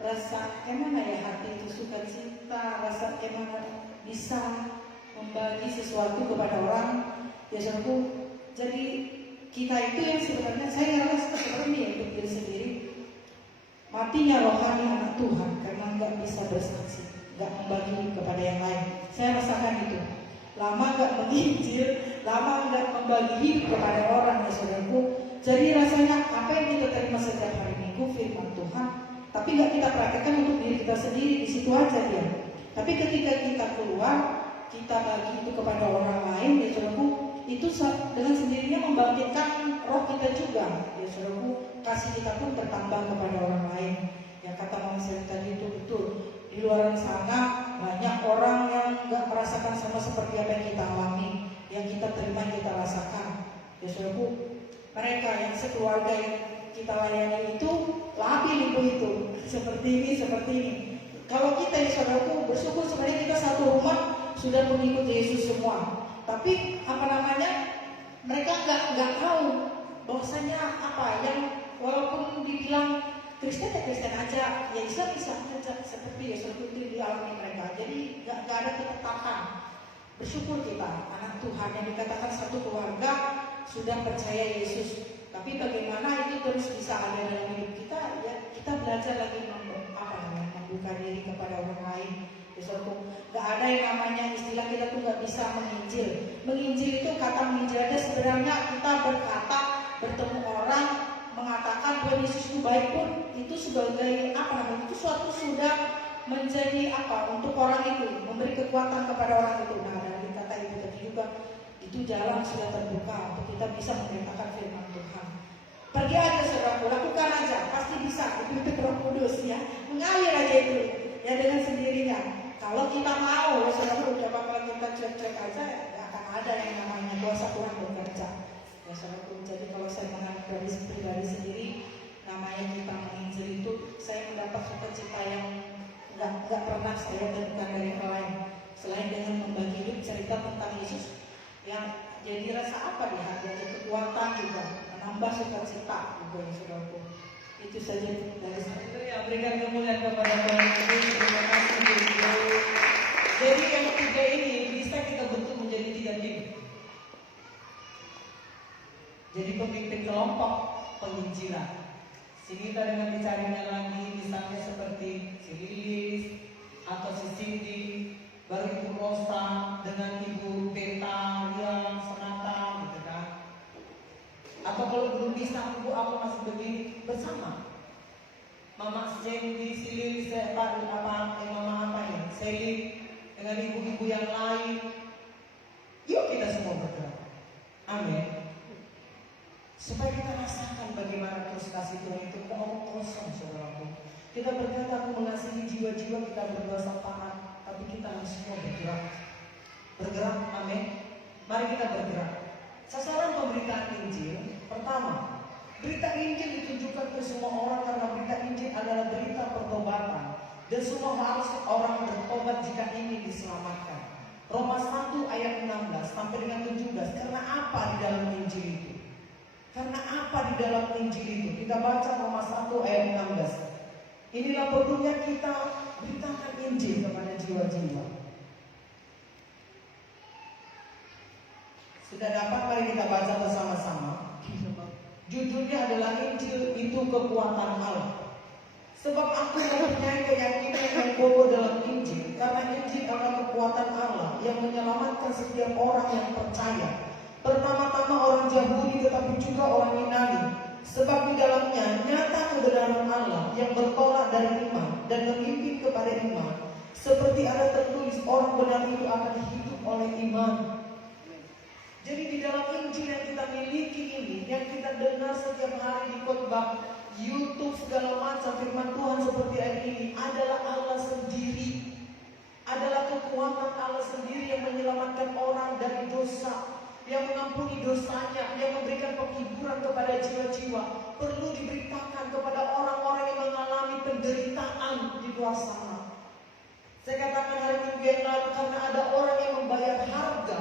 ya, hati itu sukacita, rasa emana bisa membagi sesuatu kepada orang ya saudaraku. Jadi kita itu yang sebenarnya saya rasa seperti ya, pikir sendiri, matinya rohani anak Tuhan karena nggak bisa bersaksi, nggak membagi kepada yang lain. Saya rasakan itu. Lama nggak menginjil, lama nggak membagi hidup kepada orang ya saudaraku. Jadi rasanya apa yang kita terima setiap hari Minggu firman Tuhan, tapi nggak kita praktekkan untuk diri kita sendiri, di situ aja dia. Tapi ketika kita keluar, kita bagi itu kepada orang lain ya saudaraku, itu dengan sendirinya membangkitkan roh kita juga ya saudaraku. Kasih kita pun bertambah kepada orang lain. Yang kata Mama Seri tadi itu betul. Di luar sana banyak orang yang nggak merasakan sama seperti apa yang kita alami, yang kita terima, yang kita rasakan. Ya saudaraku, mereka yang sekeluarga yang kita layani itu labil itu seperti ini. Kalau kita ya saudaraku bersyukur sebenarnya kita satu rumah sudah mengikut Yesus semua. Tapi mereka nggak tahu bahwasanya apa yang walaupun dibilang Kristen ya Kristen aja, ya Islam aja, seperti ya seperti itu dialami mereka. Jadi nggak ada ketetapan. Bersyukur kita anak Tuhan yang dikatakan satu keluarga sudah percaya Yesus. Tapi bagaimana itu terus bisa ada dalam hidup kita? Ya kita belajar lagi membuka diri kepada orang lain. Gak ada yang namanya istilah kita tuh gak bisa menginjil. Menginjil itu kata menginjil aja sebenarnya kita berkata, bertemu orang, mengatakan Tuhan Yesus itu baik pun itu sebagai apa namanya, itu suatu sudah menjadi apa untuk orang itu, memberi kekuatan kepada orang itu. Nah, dari kata ibu tadi juga itu jalan sudah terbuka untuk kita bisa memberitakan firman Tuhan. Pergi aja saudaraku, lakukan aja, pasti bisa. Itu Roh Kudus ya, mengalir aja itu ya dengan sendirinya. Kalau kita mau, ya saudara, udah bakal kita cek aja, ya akan ada yang namanya kuasa Tuhan bekerja. Ya saudara, jadi kalau saya mengalami dari pribadi sendiri, namanya kita menginjil itu, saya mendapat sukacita yang nggak pernah saya temukan dari yang lain. Selain dengan membagi hidup cerita tentang Yesus, yang jadi rasa apa di hati, jadi kekuatan juga, menambah sukacita juga ya saudaraku. Itu saja dari saya. Ya, berikan kemuliaan kepada Tuhan Yesus. Terima kasih Ibu. Jadi yang ketiga ini bisa kita bentuk menjadi 3 tim. Jadi pemimpin kelompok penginjilan. Sini kita dengan bicaranya lagi, misalnya seperti si Lilis atau si Cindy, baru Ibu Rosa dengan Ibu Beta, Rian, Sonata, gitu kan. Atau kalau belum bisa, Ibu aku masih begini bersama. Mama Cindy, si Lilis, Mama apa ya, Sally dengan ibu-ibu yang lain. Yuk kita semua bergerak. Amin. Supaya kita rasakan bagaimana terus kasih Tuhan itu kosong, saudaraku. Kita berkata aku mengasihi jiwa-jiwa kita berdosa taat, tapi kita harus semua bergerak. Bergerak, amin. Mari kita bergerak. Sasaran pemberitaan Injil, pertama, berita Injil ditunjukkan ke semua orang karena berita Injil adalah berita pertobatan dan semua harus orang bertobat jika ingin diselamatkan. Roma 1 ayat 16 sampai dengan 17. Karena apa di dalam Injil itu? Karena apa di dalam Injil itu? Kita baca Roma 1 ayat 16. Inilah perlunya kita beritakan Injil kepada jiwa-jiwa. Sudah dapat, mari kita baca bersama-sama. Judulnya adalah Injil itu kekuatan Allah. Sebab aku mempunyai keyakinan yang kokoh dalam Injil, karena Injil adalah kekuatan Allah yang menyelamatkan setiap orang yang percaya. Pertama-tama orang Yahudi tetapi juga orang Yunani. Sebab di dalamnya nyata kebenaran Allah yang bertolak dari iman dan memimpin kepada iman. Seperti ada tertulis, orang benar itu akan hidup oleh iman. Jadi di dalam Injil yang kita miliki ini, yang kita dengar setiap hari di khotbah, YouTube segala macam firman Tuhan seperti hari ini adalah Allah sendiri. Adalah kekuatan Allah sendiri yang menyelamatkan orang dari dosa, yang mengampuni dosanya, yang memberikan penghiburan kepada jiwa-jiwa. Perlu diberitakan kepada orang-orang yang mengalami penderitaan di luar sana. Saya katakan hari Minggu yang lalu, karena ada orang yang membayar harga,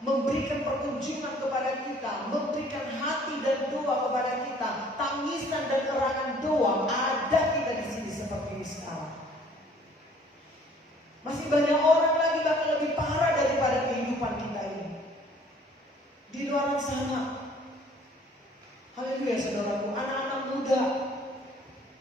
memberikan pertunjukan kepada kita, memberikan hati dan doa kepada kita, tangisan dan kerangan doa. Ada kita di sini seperti ini sekarang. Masih banyak orang lagi bahkan lebih parah daripada kehidupan kita ini di luar sana. Haleluya saudaraku, anak-anak muda,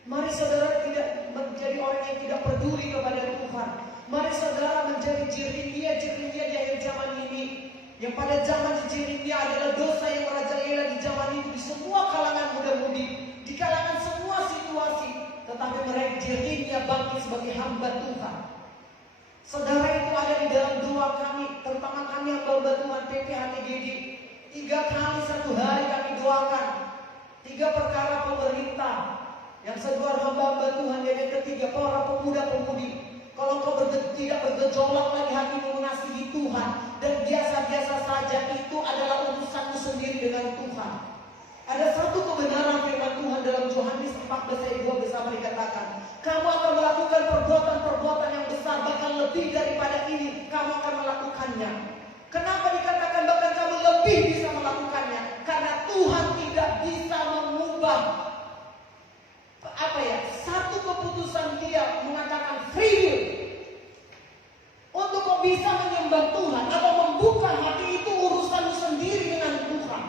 mari saudara tidak menjadi orang yang tidak peduli kepada Tuhan. Mari saudara menjadi Jeremia di akhir zaman ini. Yang pada zaman Jeremia adalah dosa yang merajalela di zaman itu di semua kalangan muda-mudi, di kalangan semua situasi. Tetapi mereka Jeremia bangkit sebagai hamba Tuhan. Saudara, itu ada di dalam doa kami, terutama kami hamba Tuhan PPHTGD. 3 kali 1 hari kami doakan 3 perkara pemerintah. Yang kedua hamba Tuhan, yang ketiga para pemuda-pemudi. Kalau kau tidak bergejolak lagi hatimu mengasihi Tuhan dan biasa-biasa saja, itu adalah urusanmu sendiri dengan Tuhan. Ada satu kebenaran firman Tuhan dalam Yohanes 14 ayat 2 bersama dikatakan, kamu akan melakukan perbuatan-perbuatan yang besar, bahkan lebih daripada ini kamu akan melakukannya. Kenapa dikatakan bahkan kamu lebih bisa melakukannya? Karena Tuhan tidak bisa mengubah satu keputusan Dia mengatakan free will. Untuk kau bisa menyembah Tuhan atau membuka hati, itu urusanmu sendiri dengan Tuhan.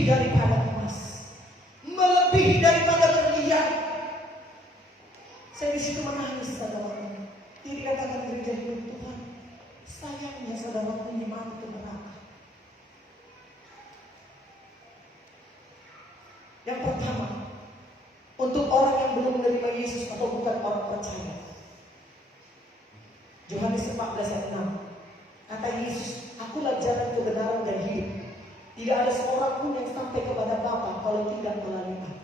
melebihi daripada emas, melebihi daripada berlian. Saya di situ menangis, saudara. Dia dikatakan gereja hidup Tuhan. Sayangnya saudara ini mati ke neraka. Yang pertama, untuk orang yang belum menerima Yesus atau bukan orang percaya. Yohanes 14 ayat 6. Kata Yesus, akulah jalan kebenaran dan hidup. Tidak ada seorang pun yang sampai kepada Bapa kalau tidak melalui aku.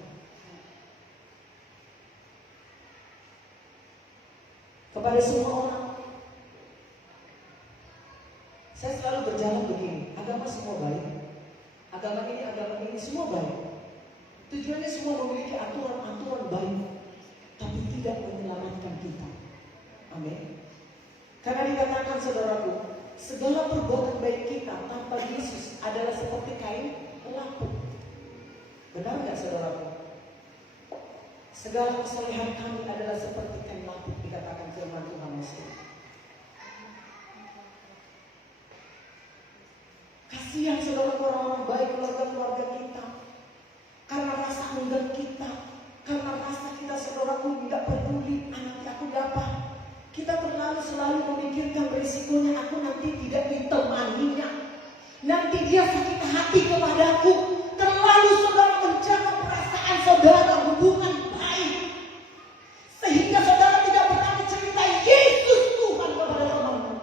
Kepada semua orang, saya selalu berjalan begini. Agama semua baik. Agama ini semua baik. Tujuannya semua memiliki aturan-aturan baik, tapi tidak menyelamatkan kita. Amin. Karena dikatakan saudaraku, segala perbuatan baik kita tanpa Yesus adalah seperti kain lapuk. Benar nggak saudaraku? Segala kesalehan kami adalah seperti kain lapuk, dikatakan firman Tuhan Yesus. Kasihan saudara orang-orang baik, keluarga-keluarga kita, karena rasa enggan kita, karena rasa kita saudaraku tidak peduli anaknya aku dapat. Kita selalu memikirkan risikonya aku nanti tidak ditemaninya, nanti dia sakit hati kepadaku. Terlalu saudara menjaga perasaan saudara, hubungan baik, sehingga saudara tidak pernah menceritakan Yesus Tuhan kepada temanmu.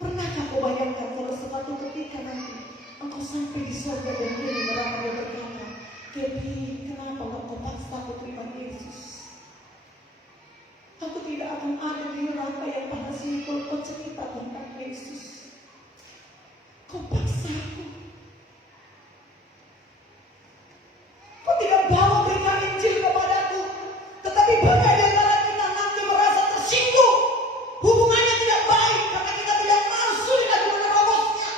Pernahkah kau bayangkan kalau suatu ketika nanti engkau sampai di surga dan dia di neraka, dia berkata, Kepi, kenapa engkau paksa aku terima Yesus? Aku tidak akan ada di neraka yang pada sini kau cerita tentang Yesus. Kau paksa aku. Kau tidak bawa berikan Injil kepadaku. Tetapi banyak di antara kita nanti merasa tersinggung. Hubungannya tidak baik karena kita tidak mau sulit lagi menerobosnya.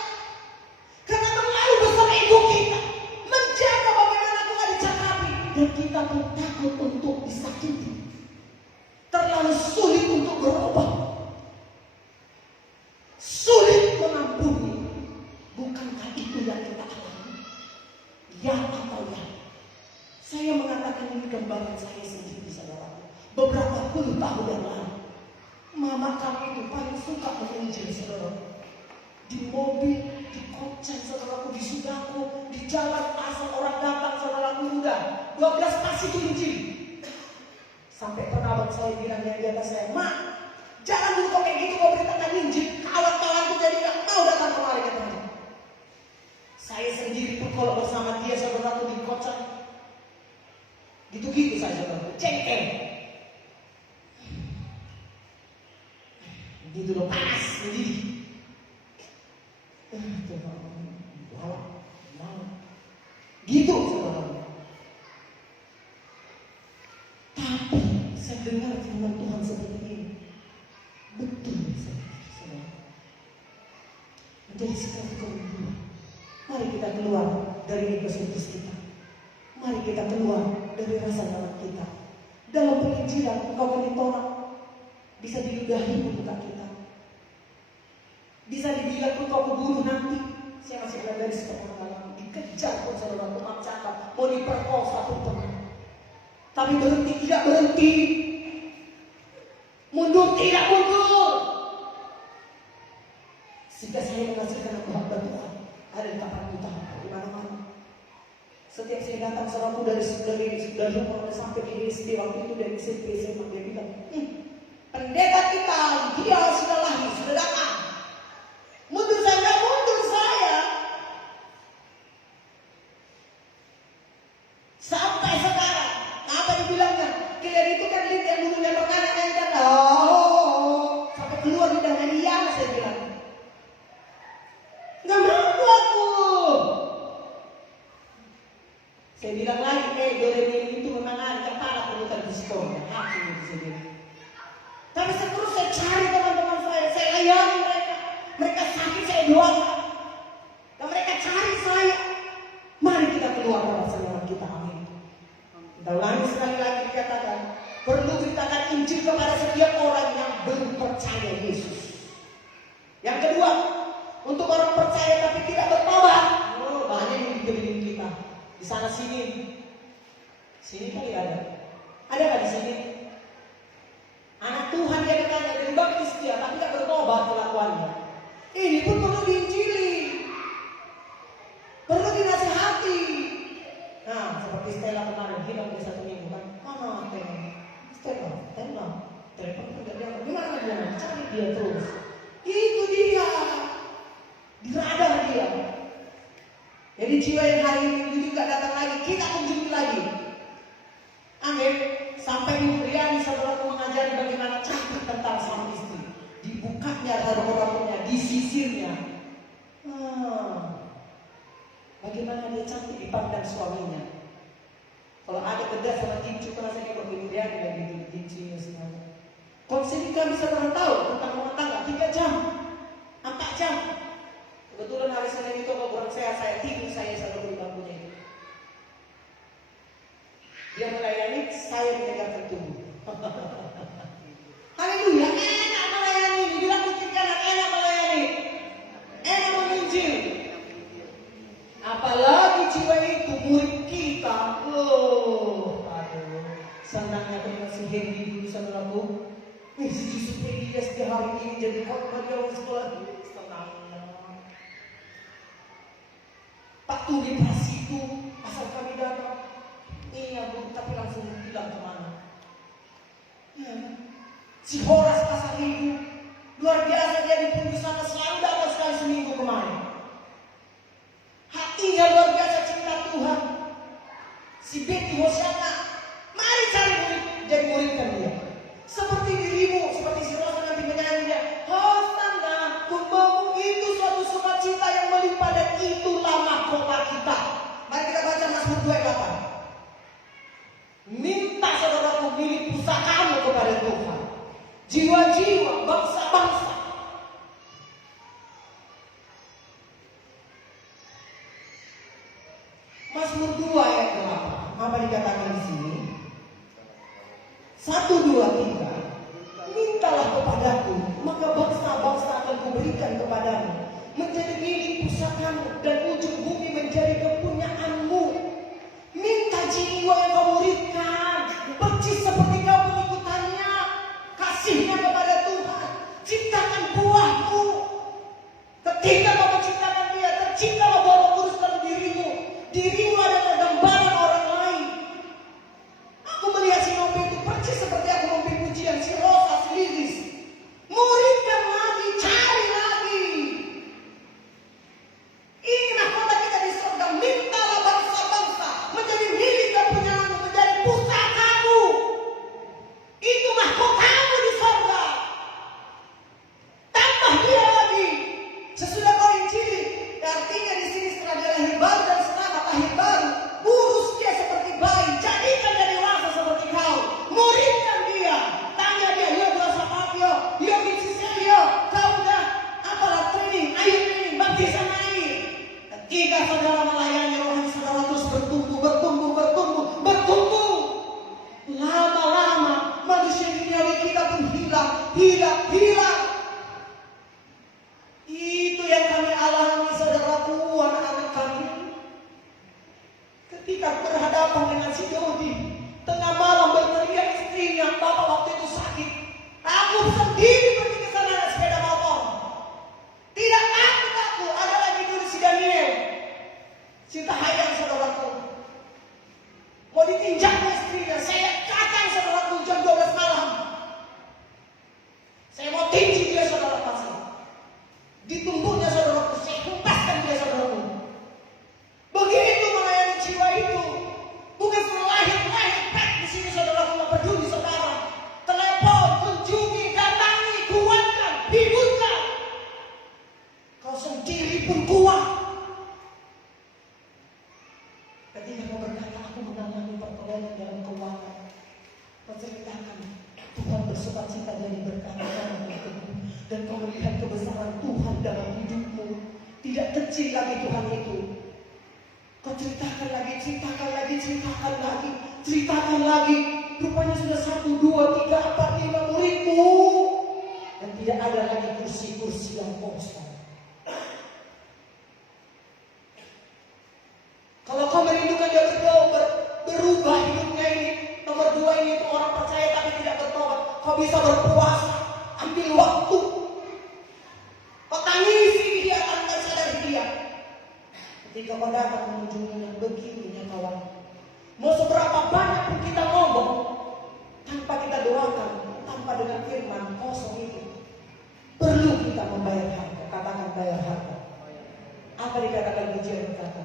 Karena terlalu besar ego kita, menjaga bagaimana Tuhan dicakapi, dan kita pun takut untuk disakiti. Terlalu sulit untuk berubah, sulit mengampuni. Bukankah itu yang kita alami? Ya atau ya? Saya mengatakan ini gambaran saya sendiri, saudara. Beberapa puluh tahun yang lalu, mama kami itu paling suka menginjil, saudara. Di mobil, di kocan, saudaraku, di sudaku, di jalan asal orang datang, saudaraku, udah 12 kasih itu injil. Sampai pernah abang saya bilang yang di atas saya, Mak, jangan dulu kok kayak gitu kau beritakan Injil. Kawan-kawanku jadi gak mau datang kemari katanya. Saya sendiri pun kalau bersama dia saudara di kocan, gitu-gitu saya saudara, cengkeh. Gitu loh, panas, mendidih. Gitu saudara. Tapi saya dengar firman Tuhan seperti ini. Betul saudara. Menjadi sekali keuntungan. Mari kita keluar dari egoistis kita. Mari kita keluar dari rasa nyaman kita. Dalam penginjilan engkau akan ditolak. Bisa diludahi muka kita. Bisa dibilang engkau kebunuh nanti. Saya masih belajar di sekolah malam. Dikejar pun saudara teman cakap. Mau diperkosa pun teman. Tapi berhenti tidak berhenti, mundur tidak mundur. Sehingga saya menghasilkan hamba Tuhan ada di tempat utama di mana-mana. Setiap saya datang saudaraku dari rumah sampai di SD waktu itu dari SMP SMA, dia bilang, pendeta kita dia sudah lahir, sudah datang. Mundur saya nggak mundur saya. Sampai sekarang. Apa dibilangnya? Kalian itu kan lihat yang dulunya pernah nyanyikan, sampai keluar di dalam dia, saya bilang. Nggak mampu aku. Saya bilang lagi, Doremi itu memang ada kepala perutan di sekolah. Aku itu sendiri. Tapi terus saya cari teman-teman saya layani mereka. Mereka sakit, saya doakan. Dan mereka cari saya. Mari kita keluar dari senangan kita, amin. Kita ulangi sekali lagi dikatakan, perlu beritakan Injil kepada setiap orang yang belum percaya Yesus. Yang kedua, untuk orang percaya tapi tidak bertobat, banyak yang sekeliling kita. Di sana sini. Sini kali ada. Ada nggak di sini? Anak Tuhan dia katanya dari baptis dia, tapi nggak bertobat kelakuannya. Ini pun perlu diinjili, perlu dinasihati. Nah, seperti Stella kemarin hilang di 1 minggu kan? Mana Stella? Telepon tidak dia. Gimana dia? Cari dia terus. Itu dia, di radar dia. Jadi jiwa yang hari ini juga datang lagi, kita kunjungi lagi. Amin. Sampai Ibu Riani saudara mengajari bagaimana cantik tentang suami istri. Dibukanya rambut-rambutnya, disisirnya. Bagaimana dia cantik dipandang suaminya. Kalau ada beda sama tinju, kalau saya kira Ibu Riani lagi di tinjunya semuanya. Konsep kami saudara tahu tentang rumah tangga 3 jam, 4 jam. Kebetulan hari Senin itu kalau kurang saya tidur saya selalu di bangkunya itu. Dia melayani, saya mendengarkan tubuh. Haleluya, enak melayani. Dibilang kecil kanan, enak melayani. Enak menginjil. Apalagi jiwa itu murid kita. Senangnya dengan si Henry dulu saudaraku. Si Yusuf Elias di hari ini jadi khotbah di awal sekolah. Senangnya. Pak Tuli Prasitu, asal kami datang. Iya Bu, tapi langsung bilang kemana? Ya. Si Horas Pasar Minggu, luar biasa dia di Pundus sana selalu datang sekali seminggu kemarin. Hatinya luar biasa cinta Tuhan. Si Betty Hosiana, mari cari murid, jadi muridkan dia. Seperti dirimu, seperti si Rosa nanti menyanyi dia. Hosana, kumbamu itu suatu sukacita yang melimpah dan itulah mahkota kita. Mari kita baca Mazmur 2:8. Minta saudaraku milik pusakamu kepada Tuhan. Jiwa-jiwa, bangsa-bangsa. Mazmur 2:8. Apa dikatakan di sini? 1, 2, 3. Mintalah kepadaku, maka bangsa-bangsa akan kuberikan kepadamu. Menjadi milik pusakamu dan ujung bumi menjadi kepunyaanmu. Minta jiwa yang kau muridkan, percis seperti kau mengikutannya. Kasihnya kepada Tuhan. Ciptakan buahmu. Ketika kau menciptakan dia, terciptalah buah Roh Kudus dalam dirimu. Dirimu adalah gambaran orang lain. Aku melihat si Nopi itu percis seperti aku memimpin pujian si Rosa, si Lilis. Muridkan lagi, cari lagi. Ini mahkota kita di surga. Mintalah bangsa-bangsa menjadi milik dan punyamu, menjadi pusakamu. Itu mahkotamu di surga. Tambah dia lagi. Sesudah kau injili, artinya di sini setelah dia lahir baru dan selamat lahir baru, urus dia seperti bayi, jadikan dia dewasa seperti kau. Muridkan dia, tanya dia, yo dosa papio, yo giziselio, kau udah apalah training, ayo training, baptisan air. Ketika saudara melayani rohani saudara terus bertumbuh. Lama-lama manusia duniawi kita pun hilang. Itu yang kami alami saudaraku, anak-anak kami. Ketika berhadapan dengan si Dodi, tengah malam berteriak istrinya, bapak waktu itu sakit. Aku sendiri pergi ke sana dengan sepeda motor. Tidak takut aku, ada lagi dulu si Daniel, si Tahayang saudaraku. Mau ditinjaknya istrinya, saya kacang saudaraku jam 12 malam. Saya mau tinju dia saudara pasang. Ditumbuknya saudaraku, saya kumpaskan dia saudaraku. Begitu melayani jiwa itu. Bukan lahir pek di sini saudaraku, nggak peduli sekarang. Telepon, kunjungi, datangi, kuatkan, hiburkan. Kau sendiri pun kuat. Ketika kau berkata, aku mengalami pertolongan dalam keuangan, kau ceritakan, Tuhan bersukacita dari berkata dan kau melihat kebesaran Tuhan dalam hidupmu. Tidak kecil lagi Tuhan itu. Kau ceritakan lagi. Rupanya sudah 1, 2, 3, 4, 5 muridmu. Dan tidak ada lagi kursi-kursi yang kosong. berubah hidupnya ini. Nomor 2 ini itu orang percaya tapi tidak bertobat. Kau bisa berpuasa, ambil waktu. Kau tangisi dia tanpa sadar dia. Ketika kau datang mengunjunginya, begininya kawan. Mau seberapa banyak pun kita ngomong, tanpa kita doakan, tanpa dengan firman kosong itu, perlu kita membayar harga. Katakan bayar harga. Apa dikatakan pujian berkata?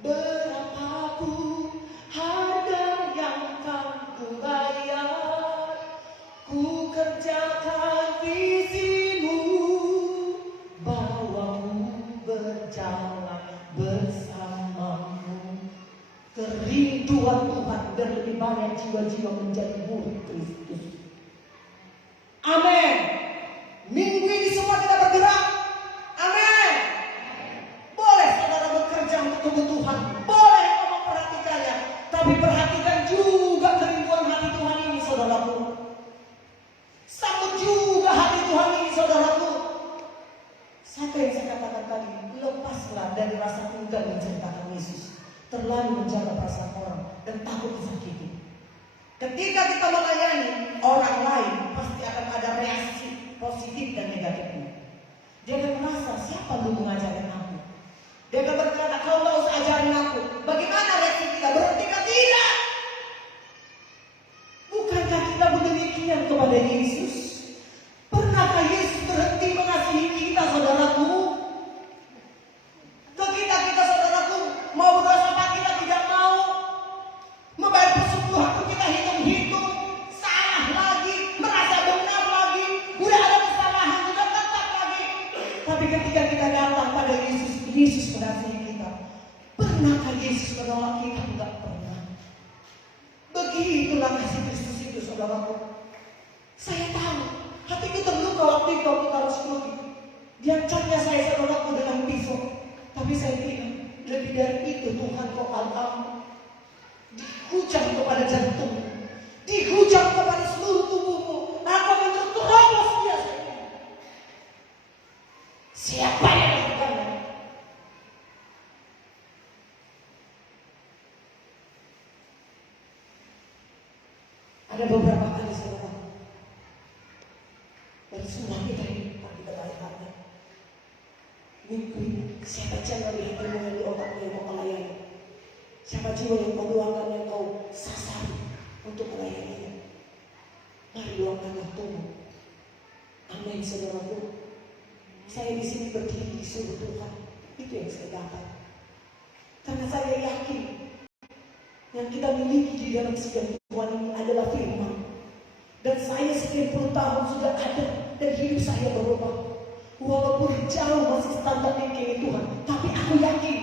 Berapapun harga yang kan ku bayar, ku kerjakan visimu, bawamu berjalan bersamamu. Kerinduan Tuhan dan lebih banyak jiwa-jiwa menjadi murid Kristus. Amin. Minggu ini semua kita bergerak. Amin. Boleh saudara bekerja untuk kebutuhan, boleh kau memperhatikannya, tapi perhatikan juga kerinduan hati Tuhan ini, saudaraku. Sambut juga hati Tuhan ini, saudaraku. Satu yang saya katakan tadi, lepaslah dari rasa enggan menceritakan Yesus, terlalu menjaga perasaan orang dan takut disakiti. Ketika kita melayani orang lain, pasti akan ada reaksi positif dan negatifnya. Dia akan merasa, siapa lu mengajarin aku? Dia akan berkata, kau gak usah ajarin aku. Bagaimana reaksi kita? Berhentikah? Tidak. Bukankah kita berdemikian kepada Yesus? Pernahkah Yesus berhenti mengasihi kita, saudaraku? Ke kita saudaraku, mau berdosa apa kita tidak mau. Membayar persepuluhan pun kita hitung-hitung. Salah lagi, merasa benar lagi. Udah ada kesalahan, juga tetap lagi. Tapi ketika kita datang pada Yesus, Yesus mengasihi kita. Pernahkah Yesus menolak kita? Tidak pernah. Begitulah kasih Kristus itu, saudaraku. Saya tahu, hatiku terluka waktu itu aku harus pergi. Diancamnya saya, saudaraku, dengan pisau. Tapi saya tidak. Lebih dari itu Tuhan kau alam. Dihujam kepada jantung, dihujam kepada seluruh tubuhmu. Aku ingin terobos dia. Siapa yang lakukannya? Ada beberapa kali saudara bersumpah kita ini tapi kita balik hati. Minggu ini siapa yang melihat ilmu di otaknya yang mau melayani? Siapa jiwa yang kau doakan yang kau sasar untuk melayaninya? Mari luangkan waktumu. Amin, saudaraku. Saya di sini berdiri disuruh Tuhan. Itu yang saya dapat. Karena saya yakin yang kita miliki di dalam sidang Tuhan ini adalah firman. Dan saya sekian puluh tahun sudah ada dan hidup saya berubah. Walaupun jauh masih standar yang Tuhan, tapi aku yakin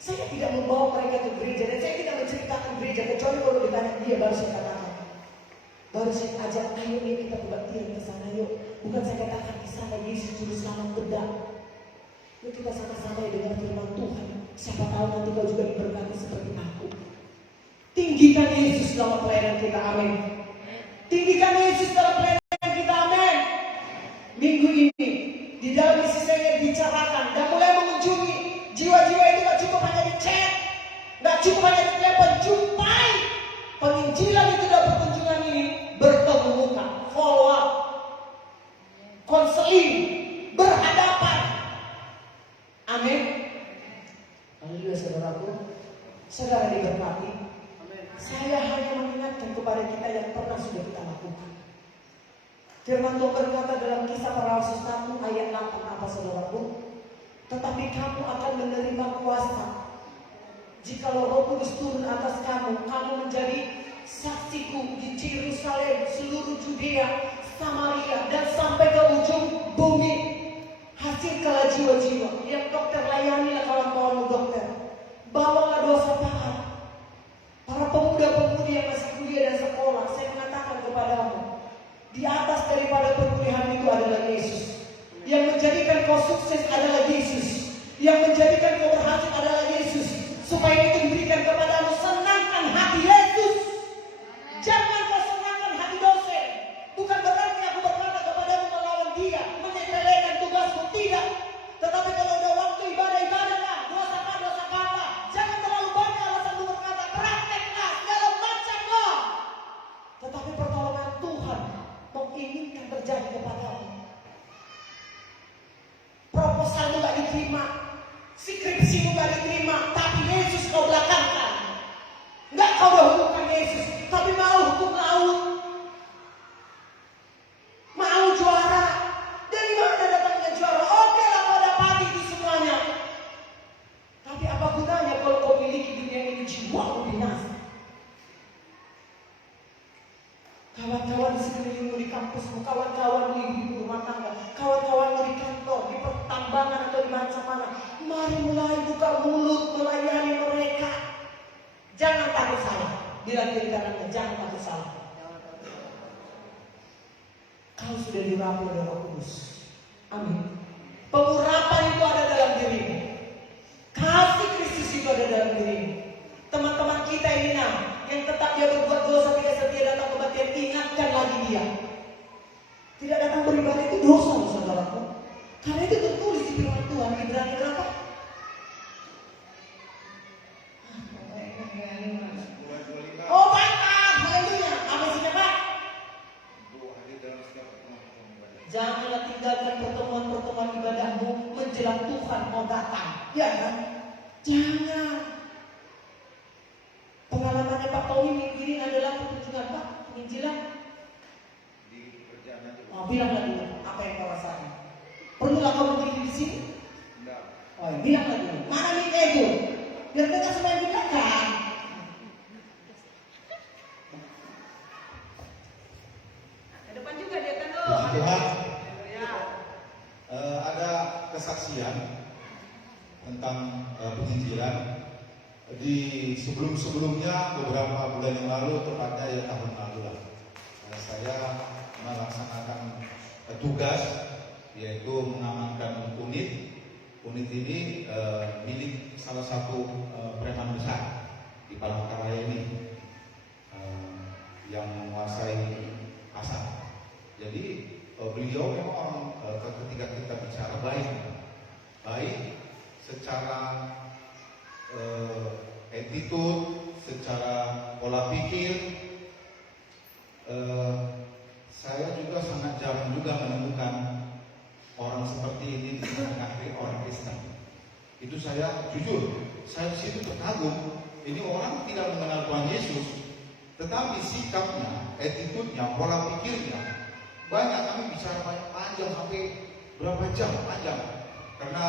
saya tidak membawa mereka ke gereja dan saya tidak menceritakan gereja kecuali kalau ditanya dia baru saya katakan. Baru saya ajak, ayo nih kita kebaktian ke sana yuk. Bukan saya katakan di sana Yesus juru selamat bedak. Yuk kita sama-sama dengar firman Tuhan. Siapa tahu nanti kau juga diberkati seperti aku. Tinggikan Yesus dalam pelayanan kita, amin. Tinggikan Yesus dalam pelayanan kita, amin. Minggu ini di dalam isi saya bicarakan dan mulai mengunjungi jiwa-jiwa itu. Gak cukup hanya di chat, gak cukup hanya di telepon, jumpai penginjilan itu dan perkunjungan ini bertemu muka, follow up, konseling, berhadapan. Amin. Haleluya, saudaraku. Saudara diberkati. Saya hanya mengingatkan kepada kita yang pernah sudah kita lakukan. Firman Tuhan berkata dalam Kisah Para Rasul 1 ayat 8 apa, saudaraku? Tetapi kamu akan menerima kuasa jikalau Roh Kudus turun atas kamu. Kamu menjadi saksiku di Yerusalem, seluruh Judea, Samaria, dan sampai ke ujung bumi. Hasilkanlah jiwa-jiwa. Yang dokter layanilah kawan-kawanmu dokter. Bawalah dosa taat. Para pemuda-pemudi yang masih kuliah dan sekolah, saya mengatakan kepadamu, di atas daripada perkuliahan itu adalah Yesus. Yang menjadikan kau sukses adalah Yesus. Yang menjadikan kau berhasil adalah Yesus. Supaya itu diberikan kepadamu, senangkan hati Yesus. Jangan kau senangkan hati dosen. Bukan berarti aku berkata kepadamu melawan dia, menyepelekan tugasmu, tidak. Tetapi kalau udah waktu ibadah-ibadahlah, dosa apa. Jangan terlalu banyak alasan lu berkata, prakteklah segala macam kampusmu, kawan-kawanmu di rumah tangga, kawan-kawanmu di kantor, di pertambangan atau di mana-mana. Mari mulai buka mulut melayani mereka. Jangan takut salah. Bilang kiri kanannya, jangan takut salah. Kau sudah dirapi oleh Roh Kudus. Amin. Pengurapan itu ada dalam dirimu. Kasih Kristus itu ada dalam dirimu. Teman-teman kita ini yang tetap dia berbuat dosa, tidak setia datang kebaktian, ingatkan lagi dia. Tidak datang beribadah itu dosa, saudaraku. Karena itu tertulis di firman Tuhan, Ibrani berapa? Oh mantap, haleluya. Apa isinya Pak? Janganlah tinggalkan pertemuan-pertemuan ibadahmu menjelang Tuhan mau datang. Ya kan? Jangan. Pengalamannya Pak Tommy minggu ini adalah pertunjukan Pak, penginjilan. Di kerjaan aja. Oh, bilang lagi apa yang kau rasakan. Perlulah kau berdiri di sini? Enggak. Oh, bilang lagi. Mana nih itu? Biar dengar semua yang dibilang. Ke depan juga dia kan loh. Puji Tuhan. Ya. Ada kesaksian tentang penginjilan di sebelumnya beberapa bulan yang lalu, tepatnya ya tahun lalu lah. Saya melaksanakan tugas yaitu mengamankan unit. Unit ini milik salah satu preman besar di Palangkaraya ini yang menguasai pasar. Jadi beliau memang ketika kita bicara baik secara attitude, secara pola pikir. Saya juga sangat jarang juga menemukan orang seperti ini di tengah orang Kristen. Itu saya jujur, saya di situ terkagum. Ini orang tidak mengenal Tuhan Yesus, tetapi sikapnya, attitude-nya, pola pikirnya, banyak. Kami bicara banyak panjang sampai berapa jam panjang, karena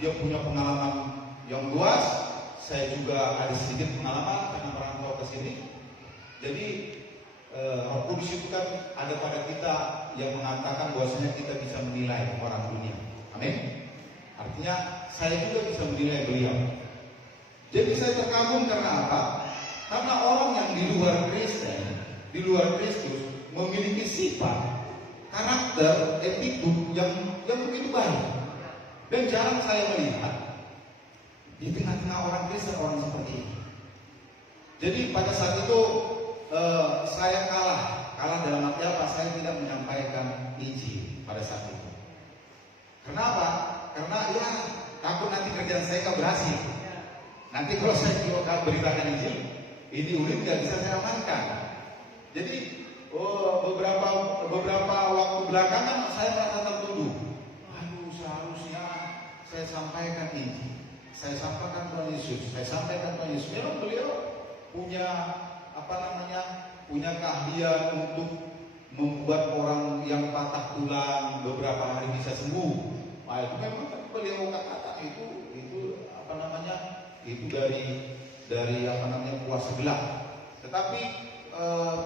dia punya pengalaman yang luas. Saya juga ada sedikit pengalaman karena merantau ke sini. Jadi Roh Kudus itu kan ada pada kita yang mengatakan bahwasanya kita bisa menilai orang dunia. Amin. Artinya saya juga bisa menilai beliau. Jadi saya terkagum karena apa? Karena orang yang di luar Kristen, di luar Kristus, memiliki sifat, karakter, attitude yang begitu baik. Dan jarang saya melihat di tengah-tengah orang Kristen orang seperti ini. Jadi pada saat itu saya kalah dalam arti apa? Saya tidak menyampaikan Injil pada saat itu. Kenapa? Karena ya takut nanti kerjaan saya nggak berhasil. Nanti kalau saya beritakan Injil, ini unit nggak bisa saya amankan. Jadi beberapa waktu belakangan saya merasa tertuduh. Aduh, seharusnya saya sampaikan Injil. Saya sampaikan Tuhan Yesus. Memang beliau punya punya keahlian untuk membuat orang yang patah tulang beberapa hari bisa sembuh. Nah, itu memang beliau katakan itu dari kuasa gelap. Tetapi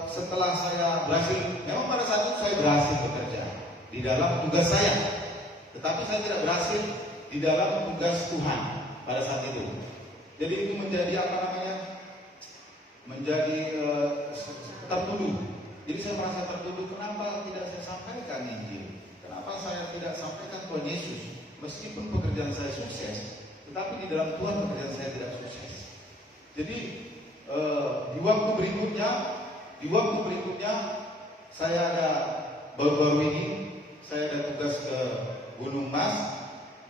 setelah saya berhasil, memang pada saat itu saya berhasil bekerja di dalam tugas saya. Tetapi saya tidak berhasil di dalam tugas Tuhan pada saat itu. Jadi itu menjadi tertuduh. Jadi saya merasa tertuduh, kenapa tidak saya sampaikan Injil? Kenapa saya tidak sampaikan Tuhan Yesus? Meskipun pekerjaan saya sukses, tetapi di dalam Tuhan pekerjaan saya tidak sukses. Jadi di waktu berikutnya saya ada baru-baru ini saya ada tugas ke Gunung Mas.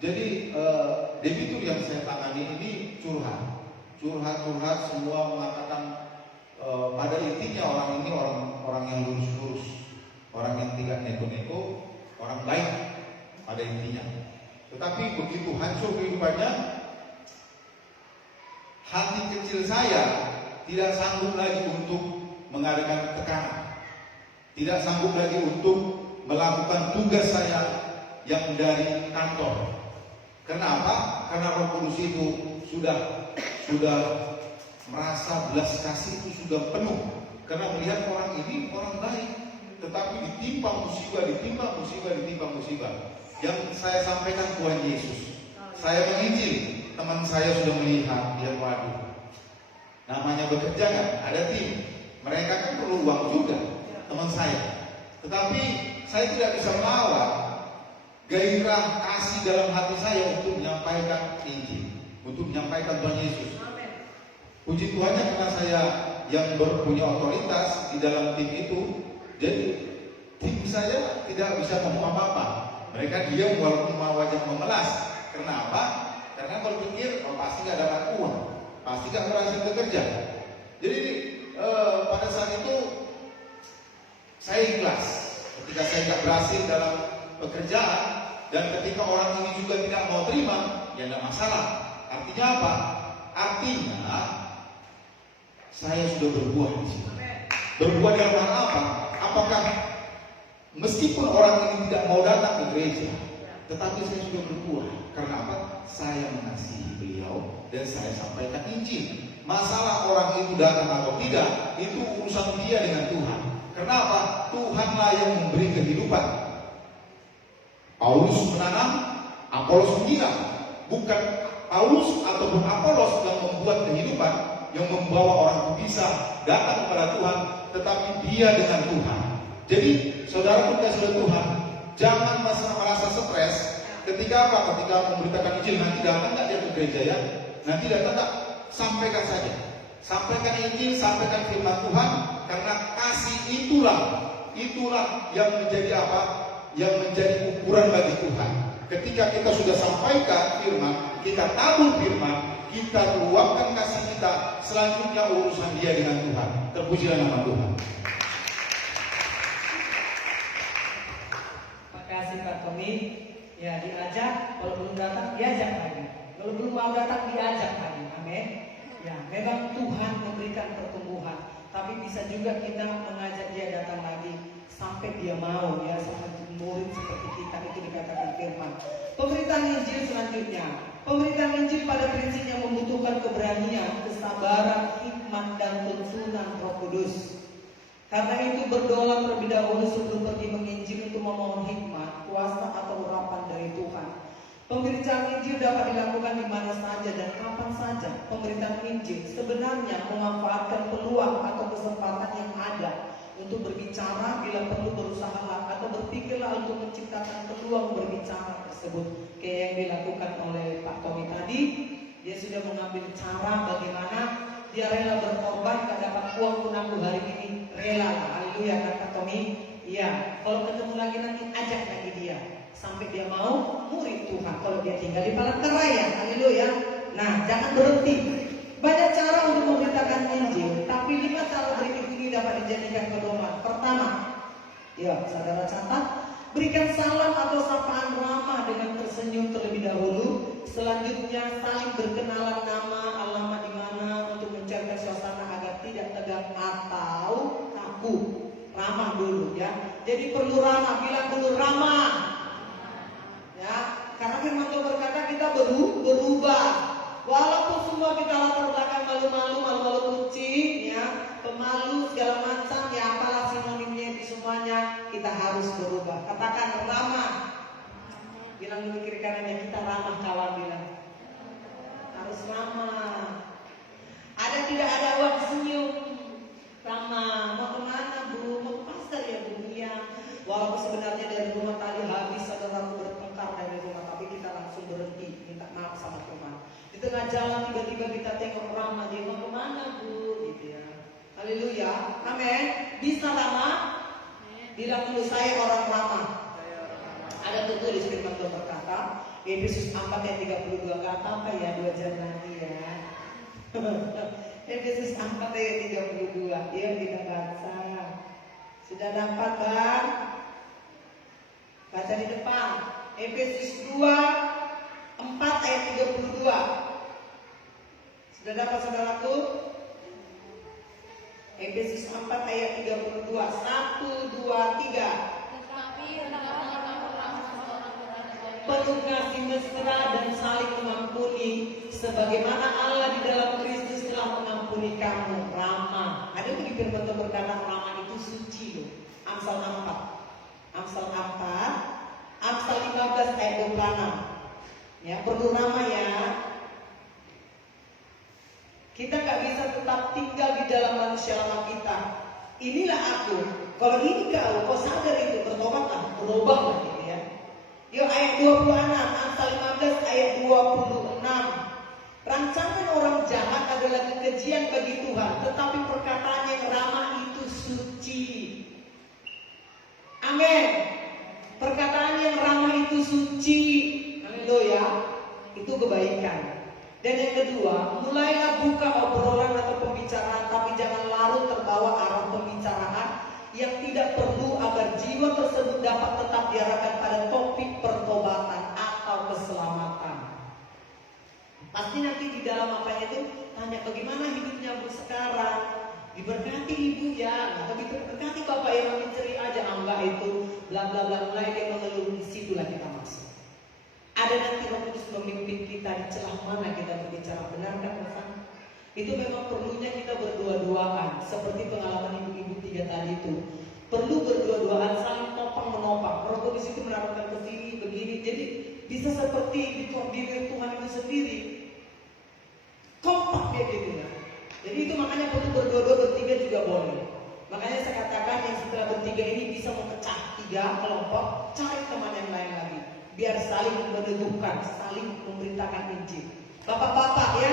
Jadi debitur yang saya tangani ini curhat semua mengatakan pada intinya orang ini orang yang lurus, orang yang tidak neko-neko, orang baik pada intinya. Tetapi begitu hancur kehidupannya, hati kecil saya tidak sanggup lagi untuk mengadakan tekanan, tidak sanggup lagi untuk melakukan tugas saya yang dari kantor. Kenapa? Karena Roh Kudus itu sudah merasa belas kasih itu sudah penuh. Karena melihat orang ini orang baik, tetapi ditimpa musibah, ditimpa musibah, ditimpa musibah. Yang saya sampaikan Tuhan Yesus. Saya menginjil, teman saya sudah melihat, dia waduh. Namanya bekerja kan, ada tim. Mereka kan perlu uang juga, teman saya. Tetapi saya tidak bisa melawan gairah kasih dalam hati saya untuk menyampaikan Injil, untuk menyampaikan Tuhan Yesus. Puji Tuhannya karena saya yang punya otoritas di dalam tim itu, jadi tim saya tidak bisa ngomong apa-apa. Mereka diam walaupun wajah memelas. Kenapa? Karena berpikir pasti nggak dapat uang, pasti nggak berhasil bekerja. Jadi pada saat itu saya ikhlas ketika saya nggak berhasil dalam pekerjaan, dan ketika orang ini juga tidak mau terima, ya nggak masalah. Artinya apa? Artinya saya sudah berbuah di sini. Berbuah dalam hal apa? Apakah meskipun orang ini tidak mau datang ke gereja, tetapi saya sudah berbuah. Karena apa? Saya mengasihi beliau dan saya sampaikan Injil. Masalah orang itu datang atau tidak, itu urusan dia dengan Tuhan. Kenapa? Tuhanlah yang memberi kehidupan. Paulus menanam, Apolos menyiram. Bukan Paulus ataupun Apolos yang membuat kehidupan, yang membawa orang itu bisa datang kepada Tuhan, tetapi dia dengan Tuhan. Jadi saudara pun kasih Tuhan, jangan merasa stres. Ketika apa? Ketika memberitakan Injil, nanti datang nggak dia ke gereja ya? Nanti datang nggak? Sampaikan saja. Sampaikan Injil, sampaikan firman Tuhan, karena kasih itulah yang menjadi apa? Yang menjadi ukuran bagi Tuhan. Ketika kita sudah sampaikan firman, kita tabur firman, kita luapkan kasih kita, selanjutnya urusan dia dengan Tuhan. Terpujilah nama Tuhan. Makasih Pak Tommy. Ya, diajak, kalau belum datang diajak lagi. Kalau belum mau datang diajak lagi. Amin. Ya, memang Tuhan memberikan pertumbuhan, tapi bisa juga kita mengajak dia datang lagi sampai dia mau, ya, sampai murid seperti kita, itu dikatakan firman. Pemberitaan Injil selanjutnya. Pemberitaan Injil pada prinsipnya membutuhkan keberanian, kesabaran, hikmat, dan tuntunan Roh Kudus. Karena itu berdoa terlebih dahulu sebelum pergi menginjil untuk memohon hikmat, kuasa atau urapan dari Tuhan. Pemberitaan Injil dapat dilakukan di mana saja dan kapan saja. Pemberitaan Injil sebenarnya memanfaatkan peluang atau kesempatan yang ada untuk berbicara bila perlu berusahalah atau berpikirlah untuk menciptakan peluang berbicara tersebut. Kayak yang dilakukan oleh Pak Tommy tadi, dia sudah mengambil cara bagaimana dia rela berkorban, gak dapat uang pun aku hari ini rela lah. Haleluya kan Pak Tommy? Iya, kalau ketemu lagi nanti ajak lagi dia sampai dia mau murid Tuhan. Kalau dia tinggal di Palangkaraya, haleluya. Nah, jangan berhenti. Banyak cara untuk memberitakan Injil, tapi 5 cara berikut ini dapat dijadikan pedoman. Pertama, ya saudara catat, berikan salam atau sapaan ramah dengan tersenyum terlebih dahulu. Selanjutnya saling berkenalan nama, alamat di mana untuk menjaga suasana agar tidak tegang atau kaku. Ramah dulu ya. Jadi perlu ramah, bilang dulu ramah. Ya, karena firman Tuhan berkata kita berubah. Walaupun semua kita latar belakang malu-malu kucing, ya, pemalu segala macam, ya apalah sinonimnya itu semuanya, kita harus berubah. Katakan ramah. Bilang dulu kiri kanannya, kita ramah kawan, bilang. Harus ramah. Ada tidak ada uang senyum. Ramah. Mau kemana Bu? Mau ke pasar ya Bu? Iya. Walaupun sebenarnya dari rumah tadi habis saudara bertengkar dari rumah, tapi kita langsung berhenti minta maaf sama Tuhan. Di tengah jalan tiba-tiba kita tengok ramah, dia mau kemana Bu? Gitu ya. Haleluya. Amin. Bisa ramah? Bilang dulu saya orang ramah. Ada tertulis firman Tuhan berkata, Efesus 4 ayat 32, nggak apa-apa ya 2 jam lagi ya. Efesus 4 ayat 32, ya kita baca. Sudah dapat Bang? Baca di depan. Efesus 2 4 ayat 32. Sudah dapat saudaraku? Efesus 4 ayat 32. 1, 2, 3. Penuh kasih mesra dan saling mengampuni, sebagaimana Allah di dalam Kristus telah mengampuni kamu. Ramah. Ada yang di firman Tuhan berkata ramah itu suci loh. Amsal 6 berencana. Ya, perlu nama ya. Kita nggak bisa tetap tinggal di dalam manusia lama kita. Inilah aku. Kalau ini kau sadar itu, bertobatlah, berubahlah gitu ya. Yuk ayat 26, Amsal 15 ayat 26. Rancangan orang jahat adalah kekejian bagi Tuhan, tetapi perkataan yang ramah itu suci. Amin. Perkataan yang ramah itu suci. Haleluya. Itu kebaikan. Dan yang kedua, mulailah buka obrolan atau pembicaraan, tapi jangan larut terbawa arah pembicaraan yang tidak perlu agar jiwa tersebut dapat tetap diarahkan pada topik pertobatan atau keselamatan. Pasti nanti di dalam apanya itu tanya bagaimana hidupnya Bu sekarang, diberkati Ibu ya, atau diberkati Bapak yang makin ceria aja, enggak itu bla bla bla, mulai dia mengeluh, di situlah kita masuk. Ada nanti Roh Kudus memimpin kita di celah mana kita berbicara, benar kan Bapak? Itu memang perlunya kita berdua-duaan, seperti pengalaman ibu-ibu 3 tadi itu. Perlu berdua-duaan, saling topang menopang. Roh Kudus itu menarikkan ke sini begini, jadi bisa seperti dikoordinir Tuhan itu sendiri. Kompak dia gitu ya. Jadi itu makanya perlu berdua-dua, bertiga juga boleh. Makanya saya katakan yang setelah bertiga ini bisa memecah 3 kelompok, cari teman yang lain lagi. Biar saling meneguhkan, saling memberitakan Injil. Bapak-bapak ya,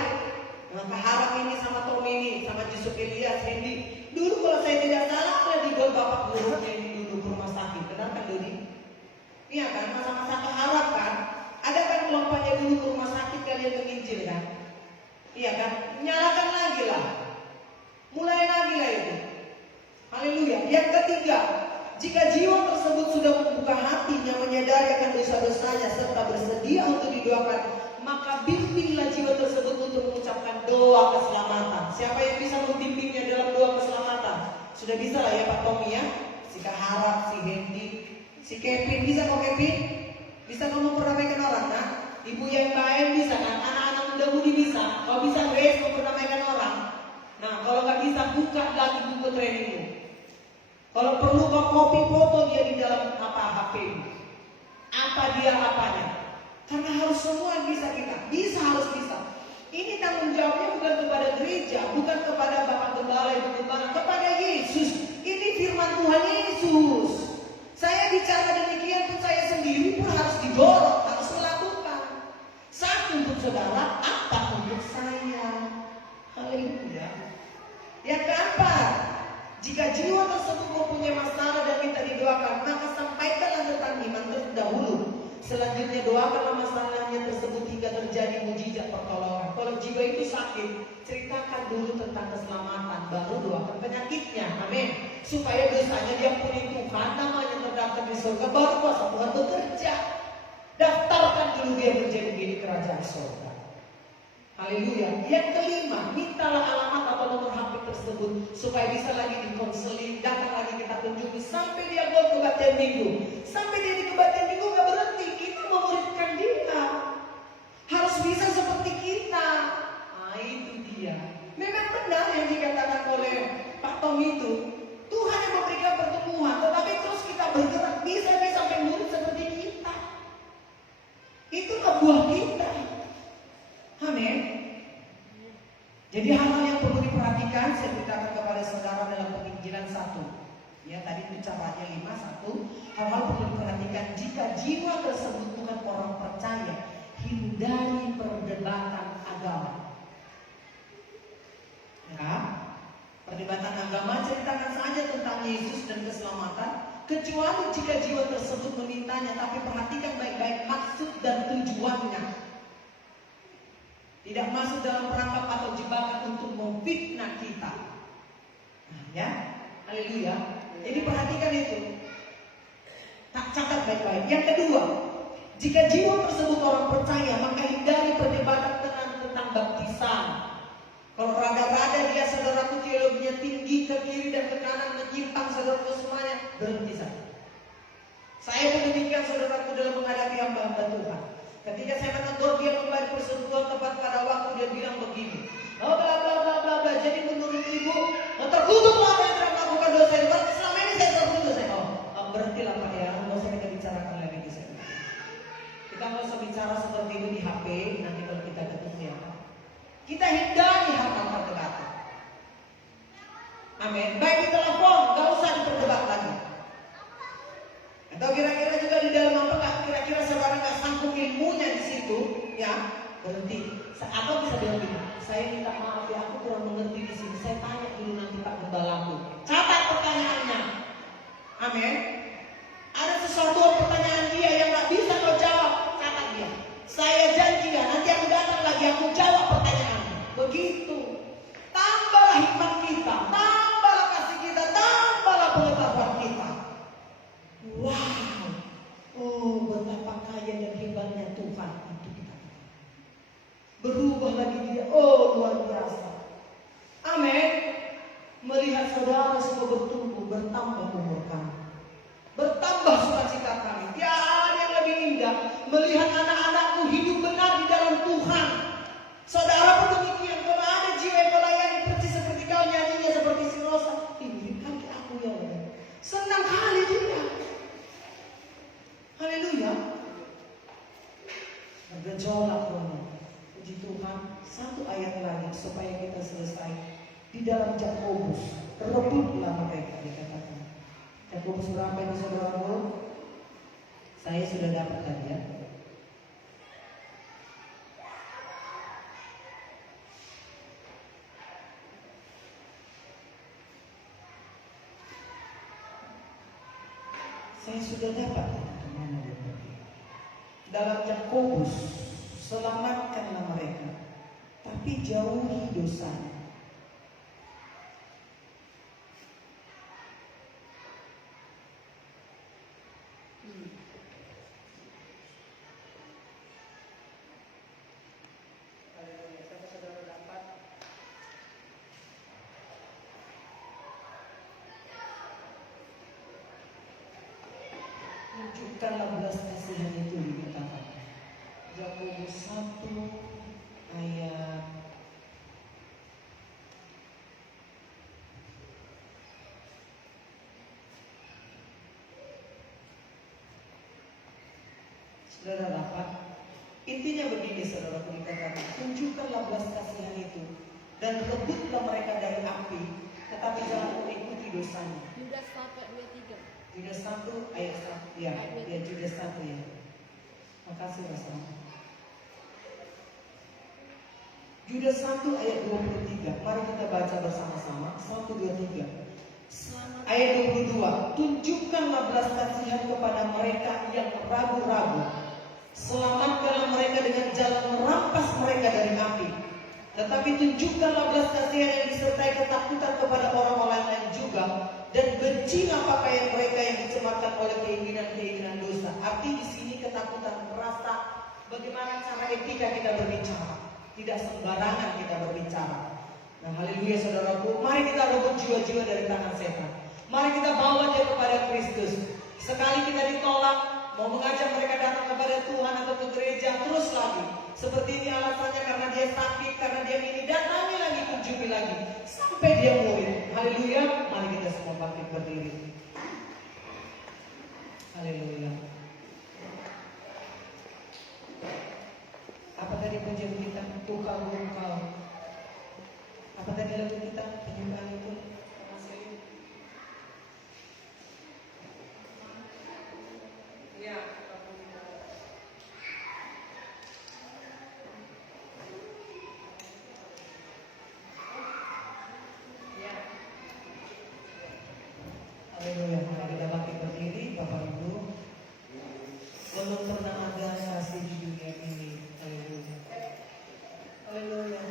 Kak Harap ini sama Tommy ini, sama Yusuf Elias, Hendy. Dulu kalau saya tidak salah, saya dibawa bapak gurunya ini dulu ke rumah sakit. Benar kan Dodi? Iya kan, masa-masa Kak Harap kan. Ada kan kelompoknya dulu ke rumah sakit kalian menginjil kan? Iya kan? Nyalakan lagi lah. Mulai lagi lah itu. Haleluya. Yang ketiga, jika jiwa tersebut sudah membuka hatinya, menyadari akan dosa-dosanya serta bersedia untuk didoakan, maka bimbinglah jiwa tersebut untuk mengucapkan doa keselamatan. Siapa yang bisa membimbingnya dalam doa keselamatan? Sudah bisa lah ya Pak Tommy ya. Si Kak Harap, si Hendy, si Kevin, bisa kok Kevin? Bisa kamu memperamaikan orang nah? Ibu yang baik bisa kan? Anak-anak muda-mudi bisa. Kalau bisa Grace memperamaikan orang. Nah kalau nggak bisa, buka lagi buku trainingmu. Kalau perlu kau copy foto dia di dalam HP. Apa dia apanya? Karena harus semua bisa kita. Bisa, harus bisa. Ini tanggung jawabnya bukan kepada gereja, bukan kepada Bapak Gembala, Ibu Gembala, kepada Yesus. Ini firman Tuhan Yesus. Saya bicara demikian pun saya sendiri pun harus didorong, harus melakukan. Satu untuk saudara, apa untuk saya? Haleluya. Yang keempat, jika jiwa tersebut mempunyai masalah dan minta didoakan, maka sampaikanlah tentang iman terdahulu. Selanjutnya doakanlah masalahnya tersebut hingga terjadi mujizat pertolongan. Kalau jiwa itu sakit, ceritakan dulu tentang keselamatan, baru doakan penyakitnya. Amin. Supaya dosanya diampuni Tuhan, namanya terdaftar di surga, baru kuasa Tuhan bekerja. Daftarkan dulu dia menjadi di kerajaan surga. Haleluya. Yang kelima, mintalah alamat atau nomor HP tersebut supaya bisa lagi dikonseling, datang lagi kita kunjungi sampai dia ke kebaktian minggu. Sampai dia di kebaktian minggu gak berhenti, kita memuridkan dia. Harus bisa seperti kita. Nah itu dia. Memang benar yang dikatakan oleh Pak Tom itu. Tuhan yang memberikan pertumbuhan, tetapi terus kita bergerak bisa sampai murid seperti kita. Itulah buah kita. Amin. Jadi hal-hal yang perlu diperhatikan, saya beritakan kepada saudara dalam penginjilan 1. Ya, tadi itu caranya 5, 1. Hal-hal perlu diperhatikan jika jiwa tersebut bukan orang percaya, hindari perdebatan agama. Ya, perdebatan agama ceritakan saja tentang Yesus dan keselamatan, kecuali jika jiwa tersebut memintanya, tapi perhatikan baik-baik maksud dan tujuannya. Tidak masuk dalam perangkap atau jebakan untuk memfitnah kita. Nah, ya, haleluya. Jadi perhatikan itu. Tak catat baik-baik. Yang kedua, jika jiwa tersebut orang percaya, maka hindari perdebatan tentang baptisan. Kalau rada-rada dia saudaraku teologinya tinggi ke kiri dan ke kanan menyimpang saudaraku semuanya, berhenti saja. Saya pun demikian saudaraku dalam menghadapi hamba-hamba Tuhan. Ketika saya menegur dia kembali persekutuan tepat pada waktu, dia bilang begini, oh bla bla bla bla bla. Jadi menurut ibu, terkutuklah yang telah melakukan dosa itu. Selama ini saya terkutuk. Saya berhentilah Pak ya, nggak usah kita bicarakan lagi di sana. Kita nggak usah Kita hindari hal-hal perdebatan. Amin. Baik di telepon, gak usah diperdebat lagi. Atau kira-kira juga di dalam apa nggak? Kira-kira saudara nggak sanggup ilmunya di situ, ya berhenti. Atau bisa bilang gini, saya minta maaf ya, aku kurang mengerti di sini. Saya tanya dulu nanti Pak Gembalaku. Catat pertanyaannya. Amin. Ada sesuatu pertanyaan dia yang nggak bisa kau jawab, catat dia. Saya janji ya, nanti aku datang lagi, aku jawab pertanyaannya. Begitu. Tambahlah hikmat kita, tambahlah kasih kita, tambahlah pengetahuan kita. Wow. Oh, betapa kaya dan hebatnya Tuhan itu kita. Berubah lagi dia. Oh, luar biasa. Amin. Melihat saudara semua bertumbuh, bertambah umur kami, bertambah sukacita kami. Tiada yang lebih indah melihat anak-anakku hidup benar di dalam Tuhan. Saudara pun demikian. Kalau ada jiwa yang melayani persis seperti kau, nyanyinya seperti si Rosa, ini kaki aku ya Allah. Senang kali dia. Haleluya. Bergejolak Romo. Puji Tuhan. Satu ayat lagi supaya kita selesai. Di dalam Yakobus, rebutlah mereka, dikatakan. Yakobus berapa ini saudara-saudara? Saya sudah dapat tadi ya. Saya sudah dapat. Dalam Yakobus, selamatkanlah mereka, tapi jauhi dosanya. Tunjukkanlah belas kasihan itu dikatakan. Yakobus 1 ayat saudara dapat. Intinya begini saudaraku, dikatakan tunjukkanlah belas kasihan itu dan rebutlah mereka dari api, tetapi jangan mengikuti dosanya. Yudas 1:23. Yudas 1 ayat 1 ya, ya Yudas 1 ya. Makasih Rasul. Yudas 1 ayat 23. Mari kita baca bersama-sama. 1, 2, 3. Ayat 22. Tunjukkanlah belas kasihan kepada mereka yang ragu-ragu. Selamatkanlah mereka dengan jalan merampas mereka dari api. Tetapi tunjukkanlah belas kasihan yang disertai ketakutan kepada orang-orang lain juga. Dan bencilah pakaian mereka yang dicemarkan oleh keinginan-keinginan dosa. Arti di sini ketakutan, merasa bagaimana cara etika kita berbicara. Tidak sembarangan kita berbicara. Nah, haleluya saudaraku. Mari kita rebut jiwa-jiwa dari tangan setan. Mari kita bawa dia kepada Kristus. Sekali kita ditolak, mau mengajak mereka datang kepada Tuhan atau ke gereja, terus lagi. Seperti ini alasannya karena dia sakit, karena dia ini, datangi lagi, kunjungi lagi. Sampai dia murid. Haleluya. Mari kita semua bangkit berdiri. Haleluya. Apa tadi pujian kita? Tuhan Engkau. Apa tadi lagu kita? Penyembahan itu. Ya. Haleluya. Mari kita bangkit berdiri, Bapak Ibu. Belum pernah ada kasih di dunia ini. Haleluya. Haleluya.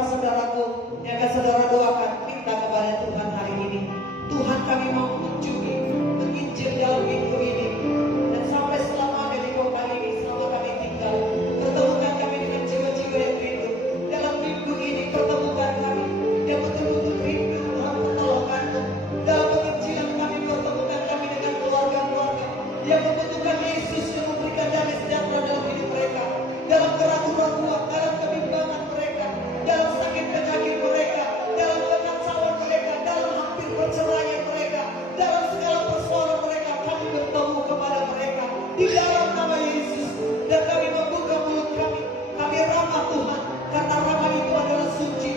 bersama saudaraku yang akan saudara doakan. Minta kepada Tuhan hari ini. Tuhan, kami mau mengunjungi, menginjil dalam minggu ini, dan sampai selamanya di kota ini, selama kami tinggal. Pertemukan kami dengan jiwa-jiwa yang rindu. Dalam minggu ini pertemukan kami yang betul-betul rindu Tuhan pertolongan-Mu. Dalam penginjilan kami pertemukan kami dengan keluarga-keluarga yang membutuhkan Yesus yang memberikan damai sejahtera dalam hidup mereka. Dalam keraguan-keraguan, dalam kebimbangan mereka, dalam sakit penyakit mereka, dalam kekacauan mereka, dalam hampir perceraian mereka, dalam segala persoalan mereka, kami bertemu kepada mereka di dalam nama Yesus. Dan kami membuka mulut kami, kami ramah Tuhan, karena ramah itu adalah suci.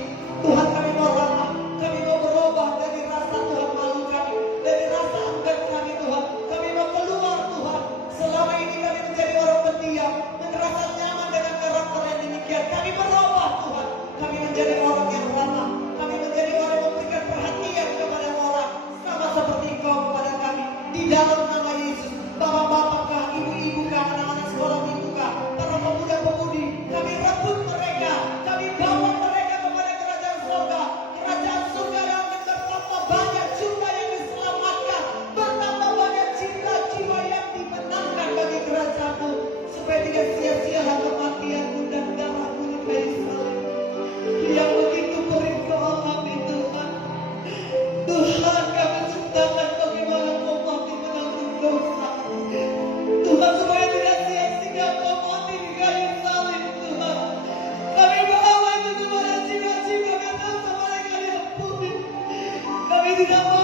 Tuhan, kami mau ramah, kami mau berubah dari rasa Tuhan malu kami, dari rasa enggan kami Tuhan, kami mau keluar Tuhan. Selama ini kami menjadi orang pendiam, merasa nyaman dengan karakter yang demikian. Kami berubah Tuhan, kami menjadi orang yang ramah, kami menjadi orang yang memberikan perhatian kepada orang, sama seperti Engkau kepada kami. Di dalam nama Yesus, bapak-bapak kah, ibu-ibu kah, anak-anak sekolah minggu kah, para pemuda-pemudi, kami rebut mereka, kami bawa mereka kepada kerajaan surga. Kerajaan surga yang akan bertambah banyak jumlah yang diselamatkan, bertambah banyak jiwa yang dimenangkan bagi kerajaan-Mu, supaya tidak sia-sialah kematian-Mu dan darah-Mu di kayu salib yang begitu perih Kau alami Tuhan. Tuhan, kami ciptakan bagaimana Kau mati menanggung dosa. Tuhan, supaya tidak sia-sia Kau mati di kayu salib Tuhan. Kami bawa itu kepada jiwa-jiwa yang dosa mereka diampuni. Kami tidak mau